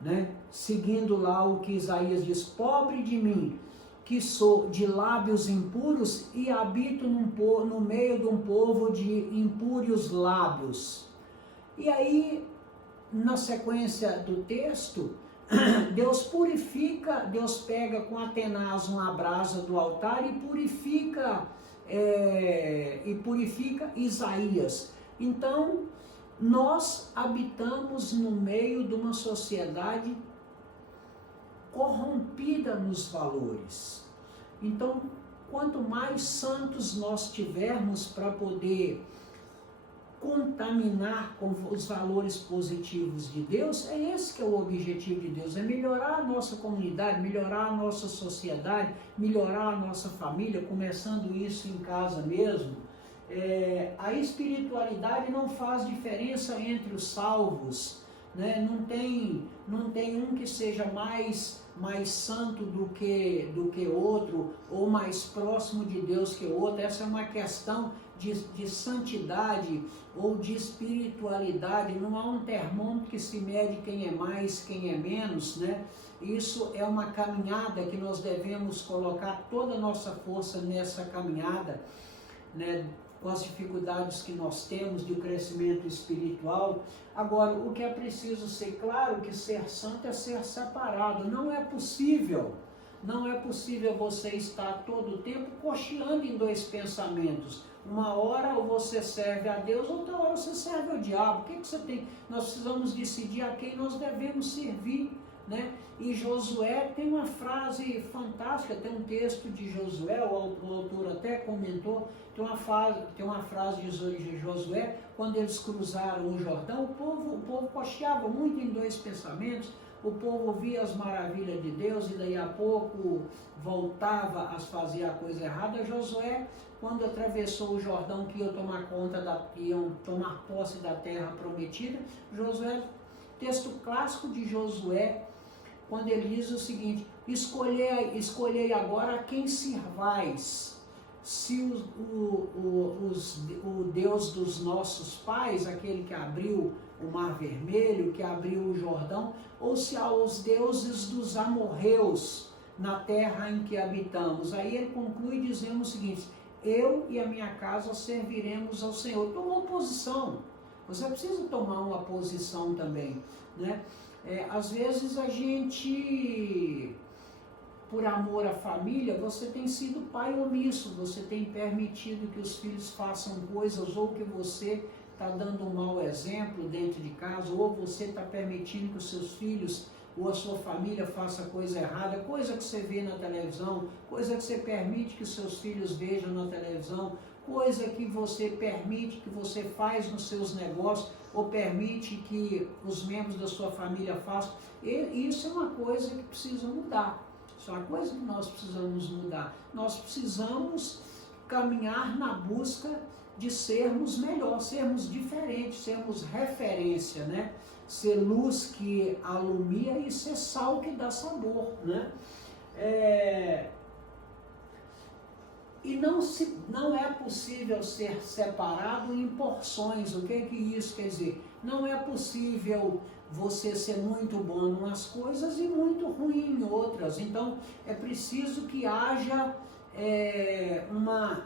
né? Seguindo lá o que Isaías diz: pobre de mim, que sou de lábios impuros e habito no meio de um povo de impúrios lábios. E aí, na sequência do texto, Deus purifica, Deus pega com a tenaz uma brasa do altar e purifica Isaías. Então, nós habitamos no meio de uma sociedade corrompida nos valores. Então, quanto mais santos nós tivermos para poder contaminar com os valores positivos de Deus, é esse que é o objetivo de Deus, é melhorar a nossa comunidade, melhorar a nossa sociedade, melhorar a nossa família, começando isso em casa mesmo. A espiritualidade não faz diferença entre os salvos, né? Não tem um que seja mais santo do que outro, ou mais próximo de Deus que o outro. Essa é uma questão de santidade ou de espiritualidade. Não há um termômetro que se mede quem é mais, quem é menos, né? Isso é uma caminhada que nós devemos colocar toda a nossa força nessa caminhada, né? Com as dificuldades que nós temos de crescimento espiritual. Agora, o que é preciso ser claro, que ser santo é ser separado. Não é possível você estar todo o tempo cocheando em dois pensamentos. Uma hora ou você serve a Deus, outra hora você serve ao diabo. O que você tem? Nós precisamos decidir a quem nós devemos servir, né? E Josué tem uma frase fantástica, tem um texto de Josué, o autor até comentou, tem uma frase de Josué, quando eles cruzaram o Jordão, o povo cocheava muito em dois pensamentos. O povo via as maravilhas de Deus e daí a pouco voltava a fazer a coisa errada. Josué, quando atravessou o Jordão, que iam tomar posse da terra prometida, Josué, texto clássico de Josué, quando ele diz o seguinte: escolhei agora a quem sirvais, se o Deus dos nossos pais, aquele que abriu o Mar Vermelho, que abriu o Jordão, ou se aos deuses dos amorreus na terra em que habitamos. Aí ele conclui dizendo o seguinte: eu e a minha casa serviremos ao Senhor. Tomou posição. Você precisa tomar uma posição também, né? Às vezes a gente, por amor à família, você tem sido pai omisso, você tem permitido que os filhos façam coisas, ou que você está dando um mau exemplo dentro de casa, ou você está permitindo que os seus filhos ou a sua família faça coisa errada, coisa que você vê na televisão, coisa que você permite que os seus filhos vejam na televisão, coisa que você permite que você faz nos seus negócios, ou permite que os membros da sua família façam. E isso é uma coisa que precisa mudar. Isso é uma coisa que nós precisamos mudar. Nós precisamos caminhar na busca de sermos melhor, sermos diferentes, sermos referência, né? Ser luz que alumia e ser sal que dá sabor, né? E não é possível ser separado em porções. O que isso quer dizer? Não é possível você ser muito bom em umas coisas e muito ruim em outras. Então, é preciso que haja uma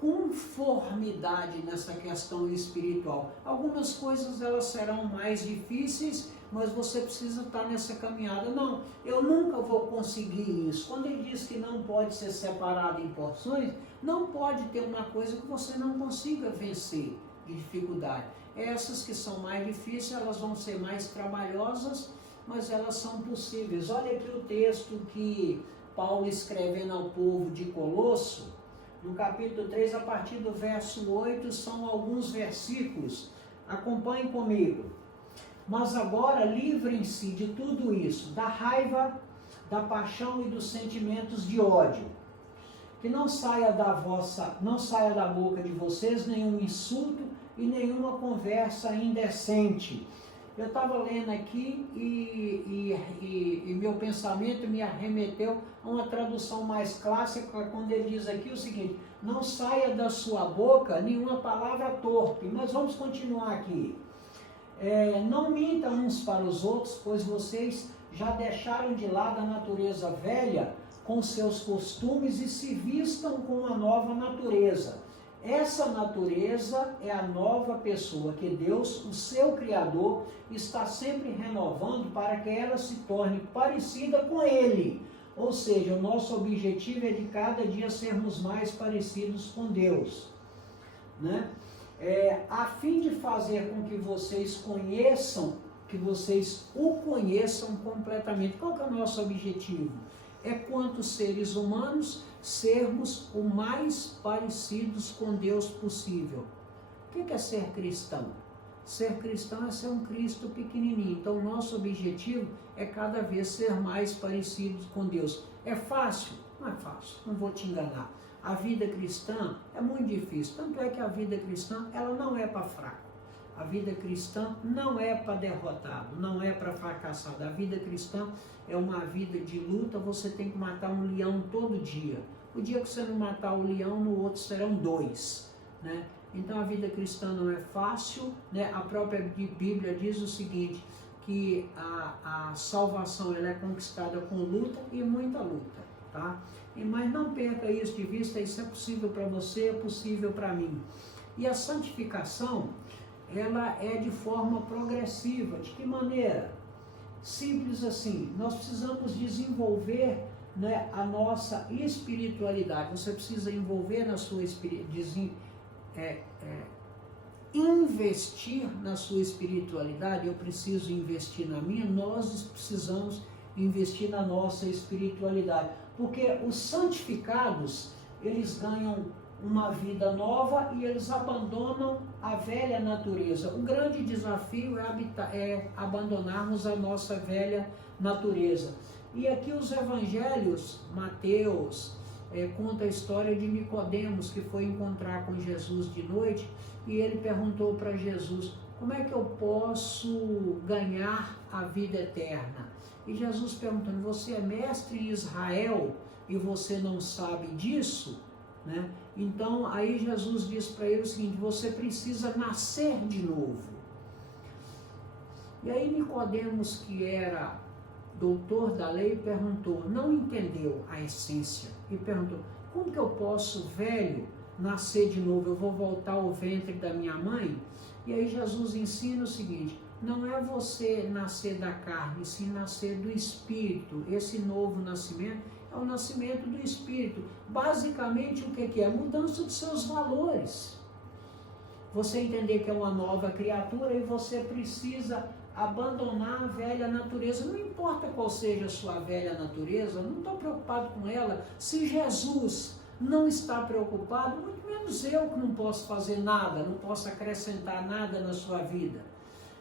conformidade nessa questão espiritual. Algumas coisas elas serão mais difíceis, mas você precisa estar nessa caminhada. Não, eu nunca vou conseguir isso. Quando ele diz que não pode ser separado em porções, não pode ter uma coisa que você não consiga vencer de dificuldade. Essas que são mais difíceis, elas vão ser mais trabalhosas, mas elas são possíveis. Olha aqui o texto que Paulo escrevendo ao povo de Colosso, no capítulo 3, a partir do verso 8, são alguns versículos. Acompanhem comigo. Mas agora livrem-se de tudo isso, da raiva, da paixão e dos sentimentos de ódio. que não saia da boca de vocês nenhum insulto e nenhuma conversa indecente. Eu estava lendo aqui e meu pensamento me arremeteu a uma tradução mais clássica, quando ele diz aqui o seguinte: não saia da sua boca nenhuma palavra torpe. Mas vamos continuar aqui. Não mintam uns para os outros, pois vocês já deixaram de lado a natureza velha com seus costumes e se vistam com a nova natureza. Essa natureza é a nova pessoa que Deus, o seu Criador, está sempre renovando para que ela se torne parecida com Ele. Ou seja, o nosso objetivo é de cada dia sermos mais parecidos com Deus, né? A fim de fazer com que vocês conheçam, que vocês o conheçam completamente. Qual que é o nosso objetivo? É, quanto seres humanos, sermos o mais parecidos com Deus possível. O que é ser cristão? Ser cristão é ser um Cristo pequenininho. Então, o nosso objetivo é cada vez ser mais parecidos com Deus. É fácil? Não é fácil, não vou te enganar. A vida cristã é muito difícil. Tanto é que a vida cristã, ela não é para fraco. A vida cristã não é para derrotado, não é para fracassado. A vida cristã é uma vida de luta. Você tem que matar um leão todo dia. O dia que você não matar o leão, no outro serão 2, né? Então a vida cristã não é fácil, né? A própria Bíblia diz o seguinte, que a salvação ela é conquistada com luta e muita luta, tá? Mas não perca isso de vista. Isso é possível para você, é possível para mim. E a santificação, ela é de forma progressiva. De que maneira? Simples assim, nós precisamos desenvolver, né, a nossa espiritualidade. Você precisa envolver na sua investir na sua espiritualidade. Eu preciso investir na minha. Nós precisamos investir na nossa espiritualidade, porque os santificados, eles ganham uma vida nova e eles abandonam a velha natureza. O grande desafio é abandonarmos a nossa velha natureza. E aqui os evangelhos, Mateus, conta a história de Nicodemos, que foi encontrar com Jesus de noite, e ele perguntou para Jesus: como é que eu posso ganhar a vida eterna? E Jesus perguntando: você é mestre em Israel e você não sabe disso? Né? Então aí Jesus diz para ele o seguinte: você precisa nascer de novo. E aí Nicodemos, que era doutor da lei, perguntou, não entendeu a essência, e perguntou: como que eu posso, velho, nascer de novo? Eu vou voltar ao ventre da minha mãe? E aí Jesus ensina o seguinte: não é você nascer da carne, sim nascer do Espírito. Esse novo nascimento é o nascimento do Espírito. Basicamente, o que é? A mudança dos seus valores. Você entender que é uma nova criatura e você precisa abandonar a velha natureza. Não importa qual seja a sua velha natureza, eu não estou preocupado com ela. Se Jesus não está preocupado, muito menos eu, que não posso fazer nada, não posso acrescentar nada na sua vida.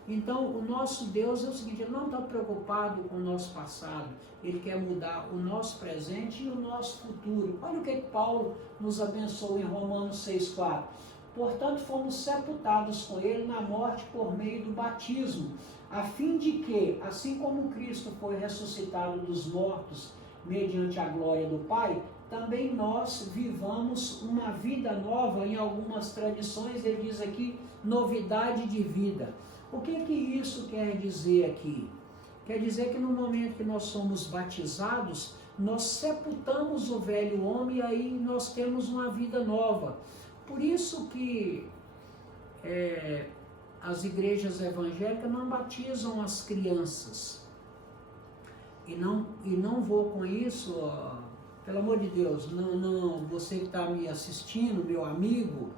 Então, o nosso Deus é o seguinte: ele não está preocupado com o nosso passado, ele quer mudar o nosso presente e o nosso futuro. Olha o que Paulo nos abençoou em Romanos 6,4. Portanto, fomos sepultados com ele na morte por meio do batismo, a fim de que, assim como Cristo foi ressuscitado dos mortos mediante a glória do Pai, também nós vivamos uma vida nova. Em algumas tradições ele diz aqui, novidade de vida. O que isso quer dizer aqui? Quer dizer que no momento que nós somos batizados, nós sepultamos o velho homem e aí nós temos uma vida nova. Por isso que as igrejas evangélicas não batizam as crianças. E não vou com isso, pelo amor de Deus, não, você que está me assistindo, meu amigo,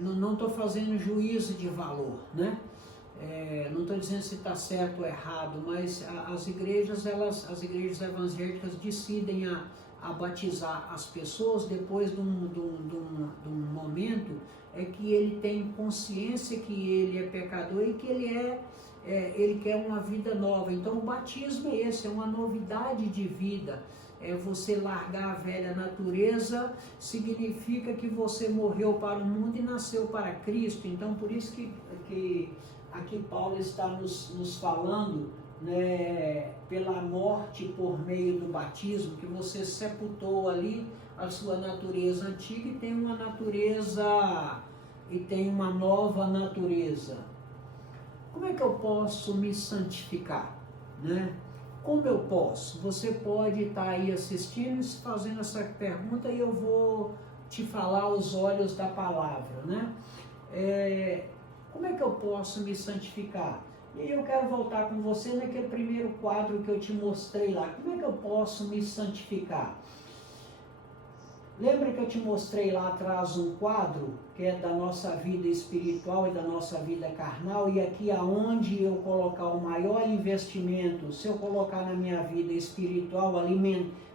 não estou fazendo juízo de valor, né? Não estou dizendo se está certo ou errado, mas as igrejas evangélicas decidem a batizar as pessoas depois de um momento que ele tem consciência que ele é pecador e que ele quer uma vida nova. Então o batismo é esse, é uma novidade de vida. você largar a velha natureza, significa que você morreu para o mundo e nasceu para Cristo. Então, por isso que aqui Paulo está nos falando, né, pela morte por meio do batismo, que você sepultou ali a sua natureza antiga e tem uma natureza, e tem uma nova natureza. Como é que eu posso me santificar, né? Como eu posso? Você pode estar aí assistindo e fazendo essa pergunta e eu vou te falar aos olhos da palavra, né? Como é que eu posso me santificar? E eu quero voltar com você naquele primeiro quadro que eu te mostrei lá. Como é que eu posso me santificar? Lembra que eu te mostrei lá atrás um quadro que é da nossa vida espiritual e da nossa vida carnal, e aqui aonde eu colocar o maior investimento, se eu colocar na minha vida espiritual,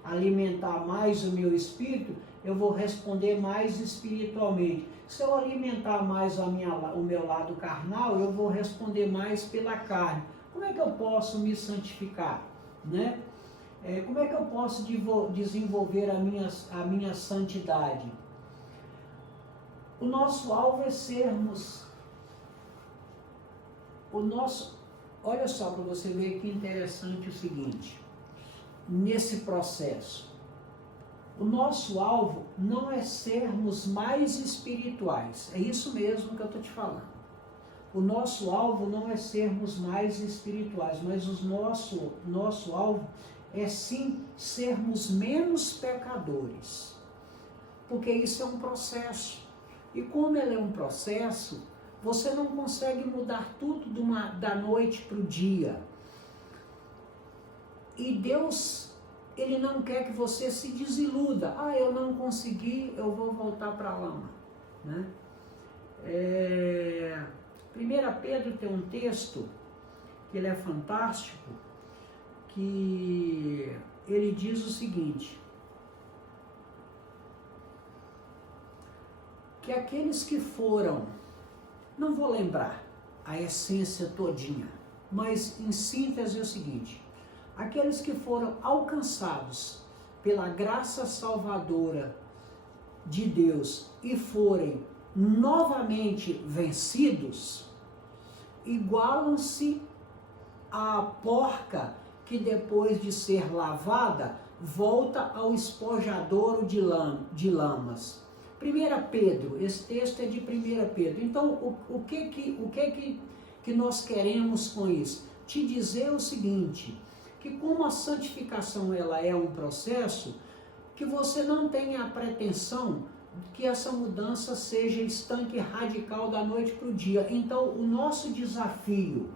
alimentar mais o meu espírito, eu vou responder mais espiritualmente. Se eu alimentar mais o meu lado carnal, eu vou responder mais pela carne. Como é que eu posso me santificar, né? Como é que eu posso desenvolver a minha santidade? O nosso alvo é sermos... Olha só para você ver que interessante o seguinte, nesse processo. O nosso alvo não é sermos mais espirituais, é isso mesmo que eu estou te falando. O nosso alvo não é sermos mais espirituais, mas o nosso alvo é sim sermos menos pecadores, porque isso é um processo, e como ele é um processo, você não consegue mudar tudo da noite para o dia, e Deus, Ele não quer que você se desiluda. Eu não consegui, eu vou voltar para a lama, né? 1 Pedro tem um texto que ele é fantástico, que ele diz o seguinte, que aqueles que foram, não vou lembrar a essência todinha, mas em síntese é o seguinte, aqueles que foram alcançados pela graça salvadora de Deus e forem novamente vencidos, igualam-se à porca que depois de ser lavada, volta ao espojadouro de lamas. 1 Pedro, esse texto é de 1 Pedro. Então, o que nós queremos com isso? Te dizer o seguinte, que como a santificação ela é um processo, que você não tenha a pretensão que essa mudança seja estanque radical da noite para o dia. Então, o nosso desafio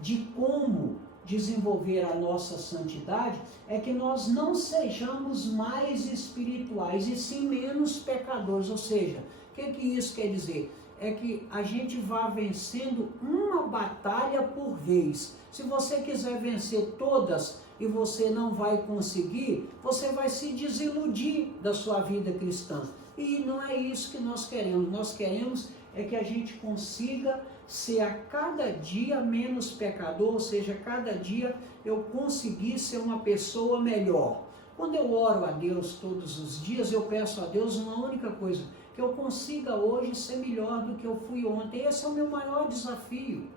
de como desenvolver a nossa santidade é que nós não sejamos mais espirituais e sim menos pecadores. Ou seja, o que isso quer dizer? É que a gente vá vencendo uma batalha por vez. Se você quiser vencer todas e você não vai conseguir, você vai se desiludir da sua vida cristã. E não é isso que nós queremos. Nós queremos é que a gente consiga ser a cada dia menos pecador, ou seja, cada dia eu conseguir ser uma pessoa melhor. Quando eu oro a Deus todos os dias, eu peço a Deus uma única coisa, que eu consiga hoje ser melhor do que eu fui ontem. Esse é o meu maior desafio.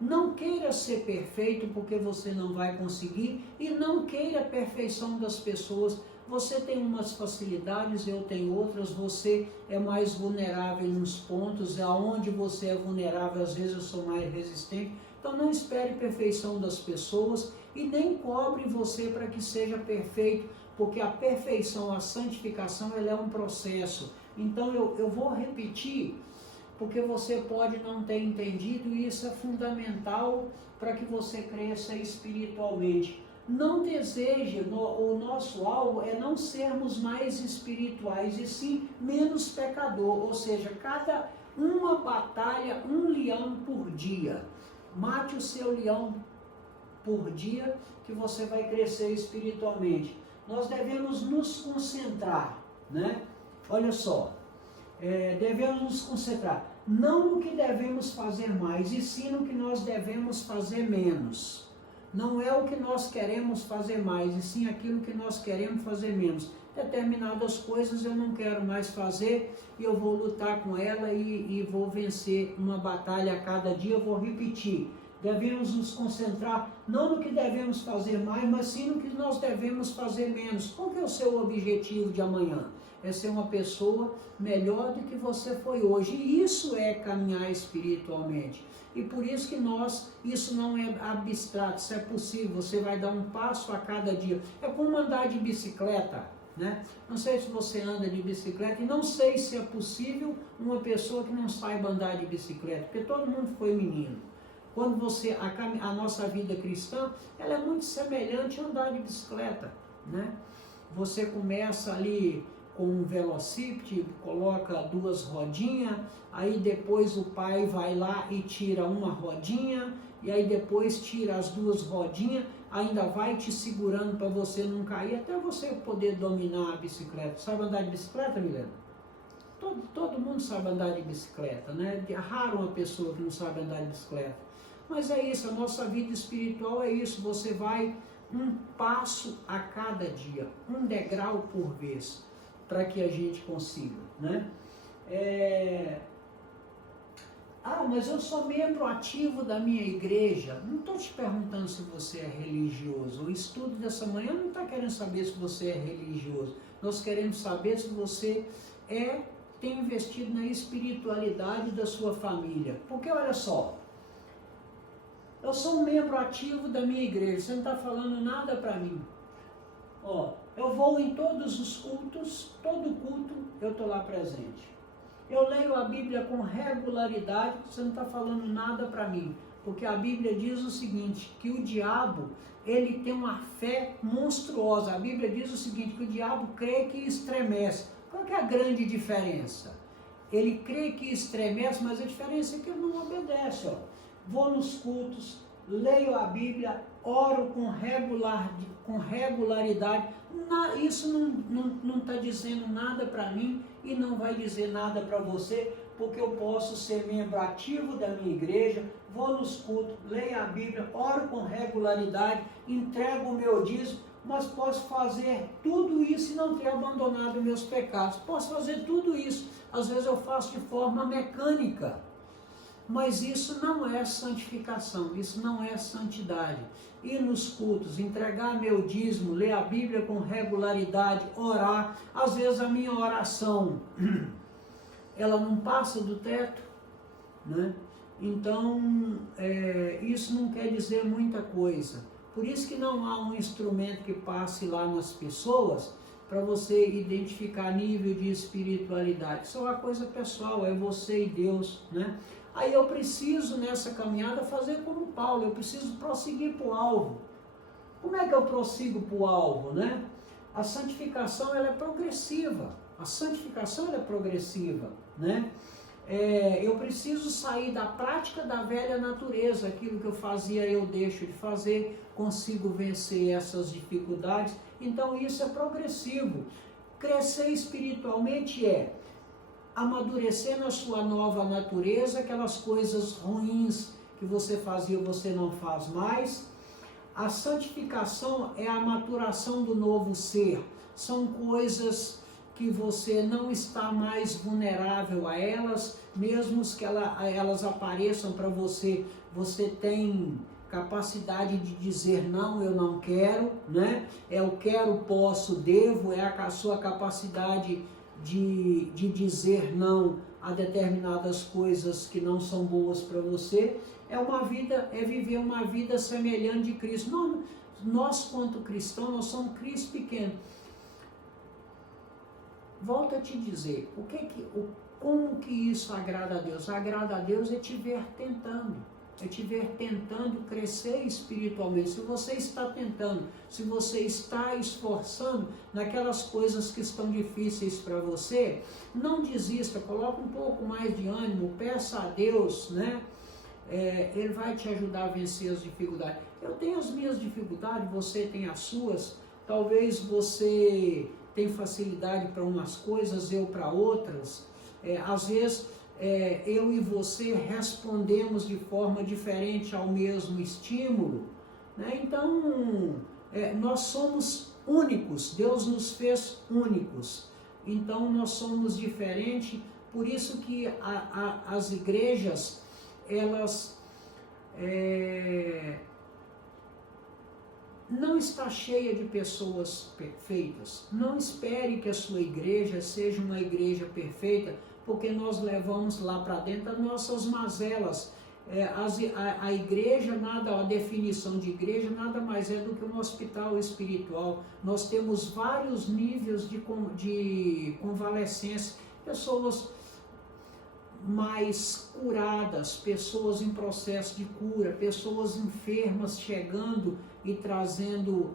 Não queira ser perfeito porque você não vai conseguir, e não queira a perfeição das pessoas. Você tem umas facilidades, eu tenho outras, você é mais vulnerável nos pontos, aonde você é vulnerável, às vezes eu sou mais resistente. Então não espere perfeição das pessoas e nem cobre você para que seja perfeito, porque a perfeição, a santificação, ela é um processo. Então eu vou repetir, porque você pode não ter entendido, e isso é fundamental para que você cresça espiritualmente. Não deseje, o nosso alvo é não sermos mais espirituais, e sim menos pecador, ou seja, cada uma batalha, um leão por dia. Mate o seu leão por dia, que você vai crescer espiritualmente. Nós devemos nos concentrar, né? Olha só, devemos nos concentrar, não no que devemos fazer mais, e sim no que nós devemos fazer menos. Não é o que nós queremos fazer mais, e sim aquilo que nós queremos fazer menos. Determinadas coisas eu não quero mais fazer, e eu vou lutar com ela e vou vencer uma batalha a cada dia. Eu vou repetir, devemos nos concentrar não no que devemos fazer mais, mas sim no que nós devemos fazer menos. Qual que é o seu objetivo de amanhã? É ser uma pessoa melhor do que você foi hoje, e isso é caminhar espiritualmente. E por isso que isso não é abstrato, isso é possível, você vai dar um passo a cada dia. É como andar de bicicleta, né? Não sei se você anda de bicicleta, e não sei se é possível uma pessoa que não saiba andar de bicicleta, porque todo mundo foi menino. Quando a nossa vida cristã, ela é muito semelhante a andar de bicicleta, né? Você começa ali com um velocípede, coloca 2 rodinhas, aí depois o pai vai lá e tira uma rodinha, e aí depois tira as 2 rodinhas, ainda vai te segurando para você não cair, até você poder dominar a bicicleta. Sabe andar de bicicleta, Milena? Todo mundo sabe andar de bicicleta, né? É raro uma pessoa que não sabe andar de bicicleta. Mas é isso, a nossa vida espiritual é isso, você vai um passo a cada dia, um degrau por vez, para que a gente consiga, né? Mas eu sou membro ativo da minha igreja. Não estou te perguntando se você é religioso. O estudo dessa manhã não está querendo saber se você é religioso. Nós queremos saber se você tem investido na espiritualidade da sua família. Porque olha só, eu sou um membro ativo da minha igreja, você não está falando nada para mim. Eu vou em todos os cultos, todo culto eu estou lá presente. Eu leio a Bíblia com regularidade, você não está falando nada para mim. Porque a Bíblia diz o seguinte, que o diabo, ele tem uma fé monstruosa. A Bíblia diz o seguinte, que o diabo crê que estremece. Qual que é a grande diferença? Ele crê que estremece, mas a diferença é que ele não obedece. Vou nos cultos, leio a Bíblia, oro com regularidade. Isso não está dizendo nada para mim e não vai dizer nada para você, porque eu posso ser membro ativo da minha igreja, vou nos cultos, leio a Bíblia, oro com regularidade, entrego o meu dízimo, mas posso fazer tudo isso e não ter abandonado meus pecados. Posso fazer tudo isso, às vezes eu faço de forma mecânica. Mas isso não é santificação, isso não é santidade. Ir nos cultos, entregar meu dízimo, ler a Bíblia com regularidade, orar. Às vezes a minha oração, ela não passa do teto, né? Então, isso não quer dizer muita coisa. Por isso que não há um instrumento que passe lá nas pessoas para você identificar nível de espiritualidade. Isso é uma coisa pessoal, é você e Deus, né? Aí eu preciso, nessa caminhada, fazer como Paulo, eu preciso prosseguir para o alvo. Como é que eu prossigo para o alvo, né? A santificação, ela é progressiva. A santificação, ela é progressiva, né? Eu preciso sair da prática da velha natureza, aquilo que eu fazia eu deixo de fazer, consigo vencer essas dificuldades, então isso é progressivo. Crescer espiritualmente amadurecer na sua nova natureza, aquelas coisas ruins que você fazia, você não faz mais. A santificação é a maturação do novo ser, são coisas que você não está mais vulnerável a elas, mesmo que elas apareçam para você, você tem capacidade de dizer não, eu não quero, né? Eu quero, posso, devo, a sua capacidade de dizer não a determinadas coisas que não são boas para você. É viver uma vida semelhante de Cristo. Nós, quanto cristãos, nós somos Cristo pequeno. Volto a te dizer, como que isso agrada a Deus? Agrada a Deus é te ver tentando. É te ver tentando crescer espiritualmente. Se você está tentando, se você está esforçando naquelas coisas que estão difíceis para você, não desista, coloque um pouco mais de ânimo, peça a Deus, né? Ele vai te ajudar a vencer as dificuldades. Eu tenho as minhas dificuldades, você tem as suas, talvez você tenha facilidade para umas coisas, eu para outras, às vezes eu e você respondemos de forma diferente ao mesmo estímulo, né? Então, nós somos únicos, Deus nos fez únicos, então nós somos diferentes, por isso que as igrejas, elas não está cheia de pessoas perfeitas. Não espere que a sua igreja seja uma igreja perfeita, porque nós levamos lá para dentro as nossas mazelas. A igreja, a definição de igreja nada mais é do que um hospital espiritual. Nós temos vários níveis de convalescência, pessoas mais curadas, pessoas em processo de cura, pessoas enfermas chegando e trazendo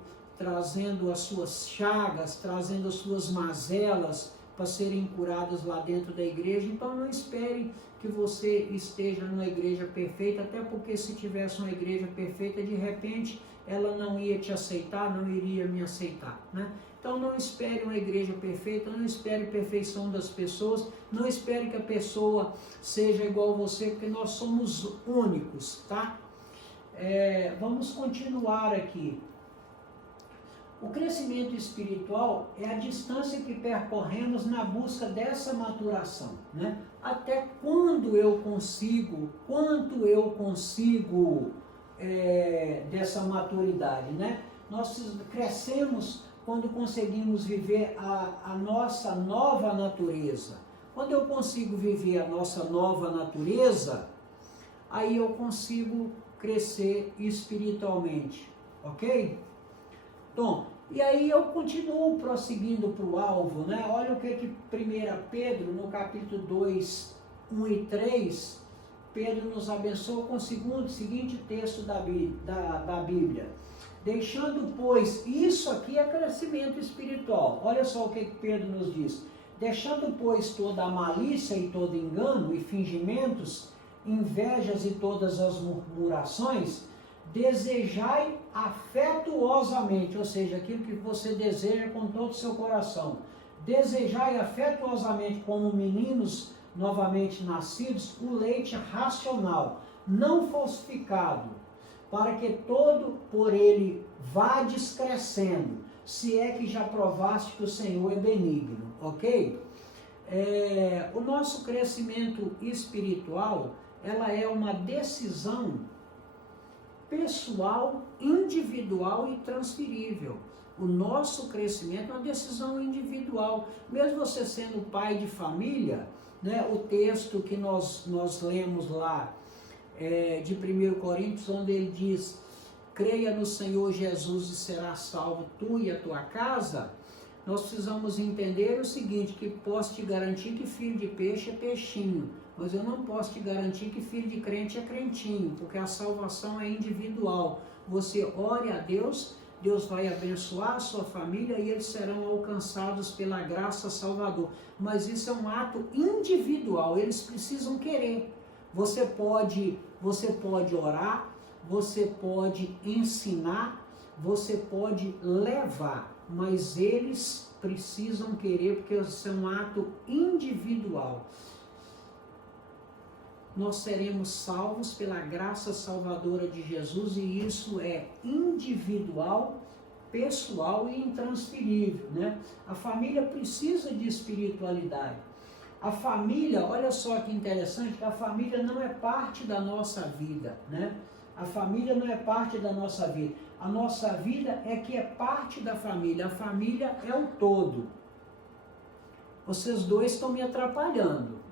as suas chagas, trazendo as suas mazelas para serem curadas lá dentro da igreja. Então não espere que você esteja numa igreja perfeita, até porque se tivesse uma igreja perfeita, de repente ela não ia te aceitar, não iria me aceitar, né? Então não espere uma igreja perfeita, não espere perfeição das pessoas, não espere que a pessoa seja igual a você, porque nós somos únicos, tá? Vamos continuar aqui. O crescimento espiritual é a distância que percorremos na busca dessa maturação, né? Até quando eu consigo, quanto eu consigo dessa maturidade, né? Nós crescemos quando conseguimos viver a nossa nova natureza. Quando eu consigo viver a nossa nova natureza, aí eu consigo crescer espiritualmente, ok? Então, e aí eu continuo prosseguindo para o alvo, né? Olha o que 1 Pedro, no capítulo 2, 1 e 3, Pedro nos abençoa com o seguinte texto da Bíblia. Deixando, pois, isso aqui é crescimento espiritual. Olha só o que Pedro nos diz. Deixando, pois, toda a malícia e todo engano e fingimentos, invejas e todas as murmurações, desejai afetuosamente, ou seja, aquilo que você deseja com todo o seu coração. Desejai afetuosamente, como meninos novamente nascidos, o leite racional, não falsificado, para que todo por ele vades crescendo, se é que já provaste que o Senhor é benigno, ok? O nosso crescimento espiritual, ela é uma decisão pessoal, individual e transferível. O nosso crescimento é uma decisão individual. Mesmo você sendo pai de família, né, o texto que nós lemos lá, de 1 Coríntios, onde ele diz, creia no Senhor Jesus e serás salvo tu e a tua casa, nós precisamos entender o seguinte, que posso te garantir que filho de peixe é peixinho, mas eu não posso te garantir que filho de crente é crentinho, porque a salvação é individual. Você ore a Deus, Deus vai abençoar a sua família e eles serão alcançados pela graça salvador. Mas isso é um ato individual, eles precisam querer. Você pode orar, você pode ensinar, você pode levar, mas eles precisam querer, porque isso é um ato individual. Nós seremos salvos pela graça salvadora de Jesus e isso é individual, pessoal e intransferível, né? A família precisa de espiritualidade. A família, olha só que interessante, que a família não é parte da nossa vida, né? A família não é parte da nossa vida. A nossa vida é que é parte da família. A família é o todo. Vocês dois estão me atrapalhando.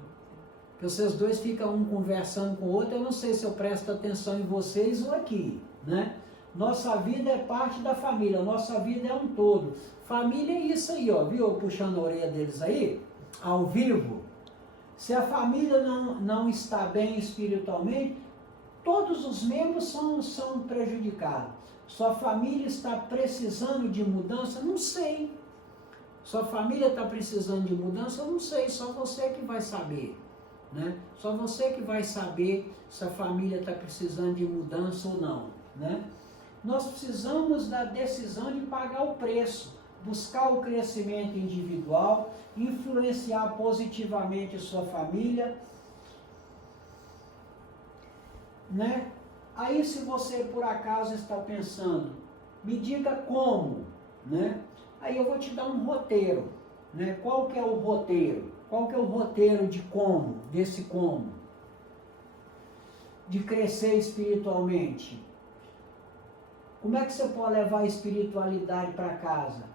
Porque vocês dois ficam um conversando com o outro, eu não sei se eu presto atenção em vocês ou aqui, né? Nossa vida é parte da família, nossa vida é um todo. Família é isso aí, ó, viu? Puxando a orelha deles aí, ao vivo. Se a família não está bem espiritualmente, todos os membros são prejudicados. Sua família está precisando de mudança? Não sei. Sua família está precisando de mudança? Eu não sei, só você que vai saber. Né? Só você que vai saber se a família está precisando de mudança ou não, né? Nós precisamos da decisão de pagar o preço, buscar o crescimento individual, influenciar positivamente sua família, né? Aí se você por acaso está pensando, me diga como, né? Aí eu vou te dar um roteiro, né? Qual que é o roteiro? Qual que é o roteiro de como, desse como? De crescer espiritualmente. Como é que você pode levar a espiritualidade para casa?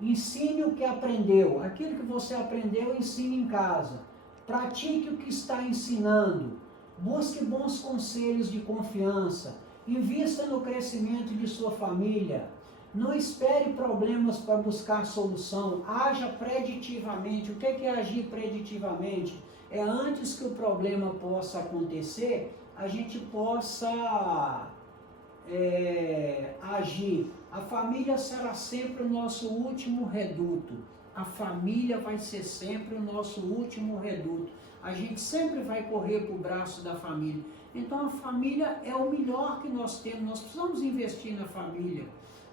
Ensine o que aprendeu. Aquilo que você aprendeu, ensine em casa. Pratique o que está ensinando. Busque bons conselhos de confiança. Invista no crescimento de sua família. Não espere problemas para buscar solução. Haja preditivamente. O que é agir preditivamente? É antes que o problema possa acontecer, a gente possa agir. A família será sempre o nosso último reduto. A família vai ser sempre o nosso último reduto. A gente sempre vai correr para o braço da família. Então a família é o melhor que nós temos. Nós precisamos investir na família.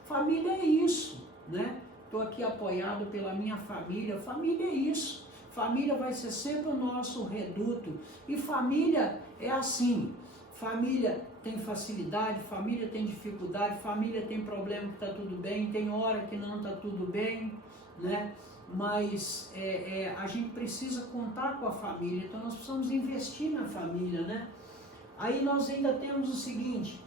Família é isso, né? Estou aqui apoiado pela minha família. Família é isso. Família vai ser sempre o nosso reduto. E família é assim. Família tem facilidade, família tem dificuldade, família tem problema que está tudo bem, tem hora que não está tudo bem, né? Mas a gente precisa contar com a família, então nós precisamos investir na família, né? Aí nós ainda temos o seguinte,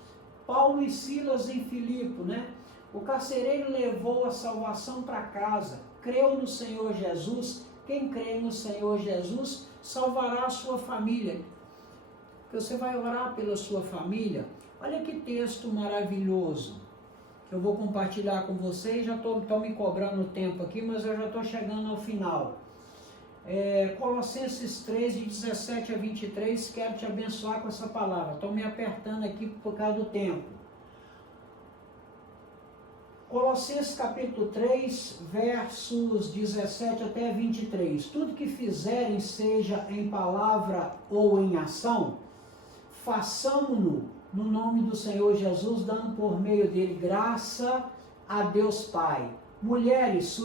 Paulo e Silas em Filipe, né? O carcereiro levou a salvação para casa, creu no Senhor Jesus, quem crê no Senhor Jesus salvará a sua família. Você vai orar pela sua família. Olha que texto maravilhoso que eu vou compartilhar com vocês. Já estou me cobrando o tempo aqui, mas eu já estou chegando ao final. Colossenses 3, de 17 a 23, quero te abençoar com essa palavra. Estou me apertando aqui por causa do tempo. Colossenses capítulo 3, versos 17 até 23. Tudo que fizerem, seja em palavra ou em ação, façamos-no no nome do Senhor Jesus, dando por meio dele graça a Deus Pai. Mulheres,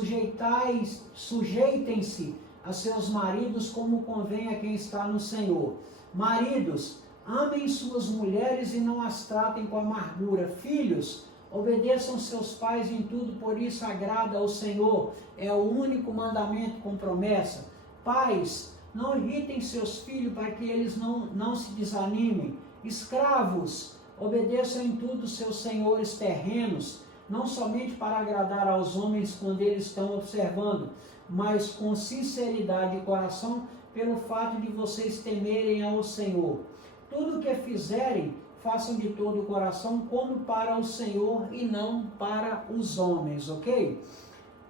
sujeitem-se a seus maridos como convém a quem está no Senhor. Maridos, amem suas mulheres e não as tratem com amargura. Filhos, obedeçam seus pais em tudo, por isso agrada ao Senhor. É o único mandamento com promessa. Pais, não irritem seus filhos para que eles não se desanimem. Escravos, obedeçam em tudo seus senhores terrenos, não somente para agradar aos homens quando eles estão observando, mas com sinceridade de coração, pelo fato de vocês temerem ao Senhor. Tudo o que fizerem, façam de todo o coração, como para o Senhor e não para os homens, ok?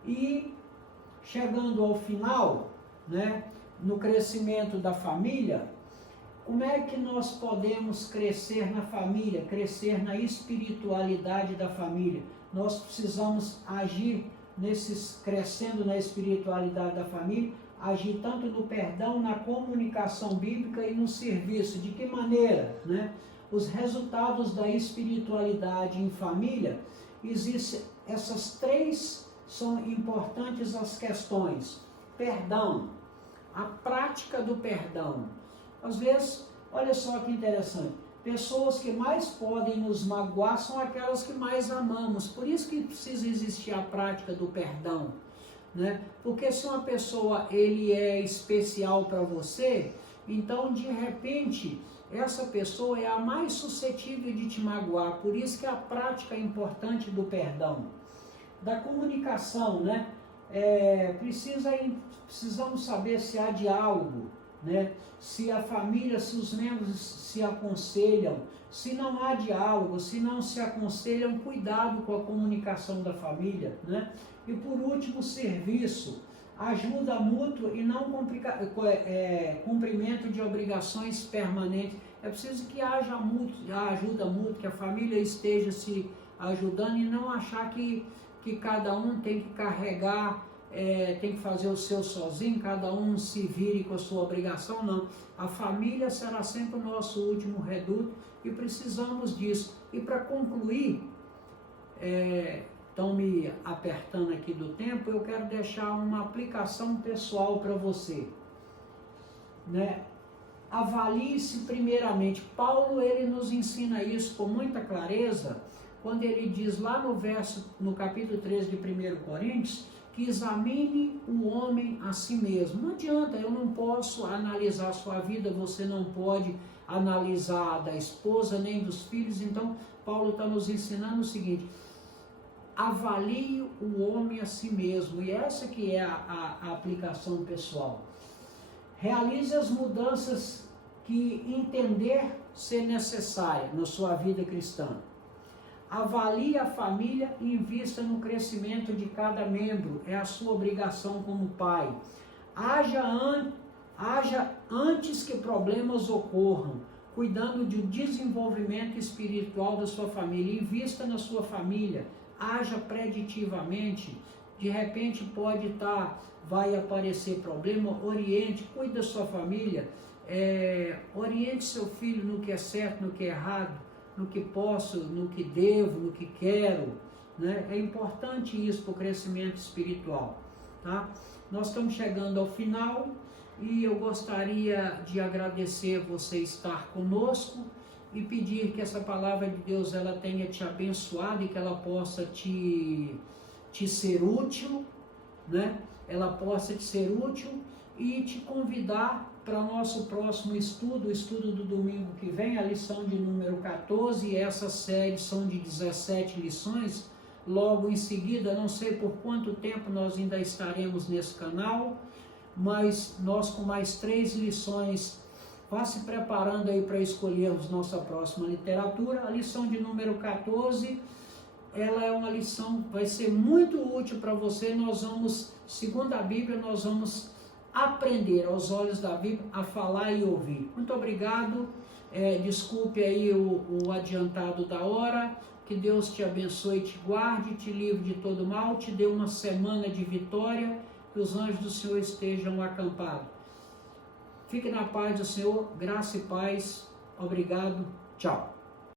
E chegando ao final, né, no crescimento da família, como é que nós podemos crescer na família, crescer na espiritualidade da família? Nós precisamos agir crescendo na espiritualidade da família, agir tanto no perdão, na comunicação bíblica e no serviço. De que maneira, né? Os resultados da espiritualidade em família, existem essas três, são importantes as questões. Perdão, a prática do perdão. Às vezes, olha só que interessante, pessoas que mais podem nos magoar são aquelas que mais amamos. Por isso que precisa existir a prática do perdão, né? Porque se uma pessoa ele é especial para você, então de repente essa pessoa é a mais suscetível de te magoar. Por isso que a prática é importante do perdão. Da comunicação, né? Precisamos saber se há diálogo, né? Se a família, se os membros se aconselham. Se não há diálogo, se não se aconselham, cuidado com a comunicação da família, né? E por último, serviço, ajuda mútua e não cumprimento de obrigações permanentes. É preciso que haja ajuda mútua, que a família esteja se ajudando e não achar que cada um tem que carregar, tem que fazer o seu sozinho, cada um se vire com a sua obrigação, não. A família será sempre o nosso último reduto e precisamos disso. E para concluir, estão me apertando aqui do tempo, eu quero deixar uma aplicação pessoal para você, né? avalie-se primeiramente. Paulo, ele nos ensina isso com muita clareza, quando ele diz lá no capítulo 13 de 1 Coríntios, que examine o homem a si mesmo. Não adianta, eu não posso analisar a sua vida, você não pode analisar a da esposa, nem dos filhos. Então, Paulo está nos ensinando o seguinte: avalie o homem a si mesmo, e essa que é a aplicação pessoal. Realize as mudanças que entender ser necessária na sua vida cristã. Avalie a família e invista no crescimento de cada membro, é a sua obrigação como pai. Haja antes que problemas ocorram, cuidando do desenvolvimento espiritual da sua família. Invista na sua família, haja preditivamente. De repente vai aparecer problema, oriente, cuide da sua família, oriente seu filho no que é certo, no que é errado, no que posso, no que devo, no que quero, né? É importante isso para o crescimento espiritual, tá? Nós estamos chegando ao final e eu gostaria de agradecer você estar conosco e pedir que essa palavra de Deus ela tenha te abençoado e que ela possa te ser útil, né? Ela possa te ser útil e te convidar para o nosso próximo estudo, o estudo do domingo que vem, a lição de número 14, e essa série são de 17 lições. Logo em seguida, não sei por quanto tempo nós ainda estaremos nesse canal, mas nós com mais 3 lições, vá se preparando aí para escolhermos nossa próxima literatura. A lição de número 14, ela é uma lição, vai ser muito útil para você. Nós vamos, segundo a Bíblia, nós vamos aprender aos olhos da Bíblia a falar e ouvir. Muito obrigado, desculpe aí o adiantado da hora, que Deus te abençoe, te guarde, te livre de todo mal, te dê uma semana de vitória, que os anjos do Senhor estejam acampados. Fique na paz do Senhor, graça e paz, obrigado, tchau.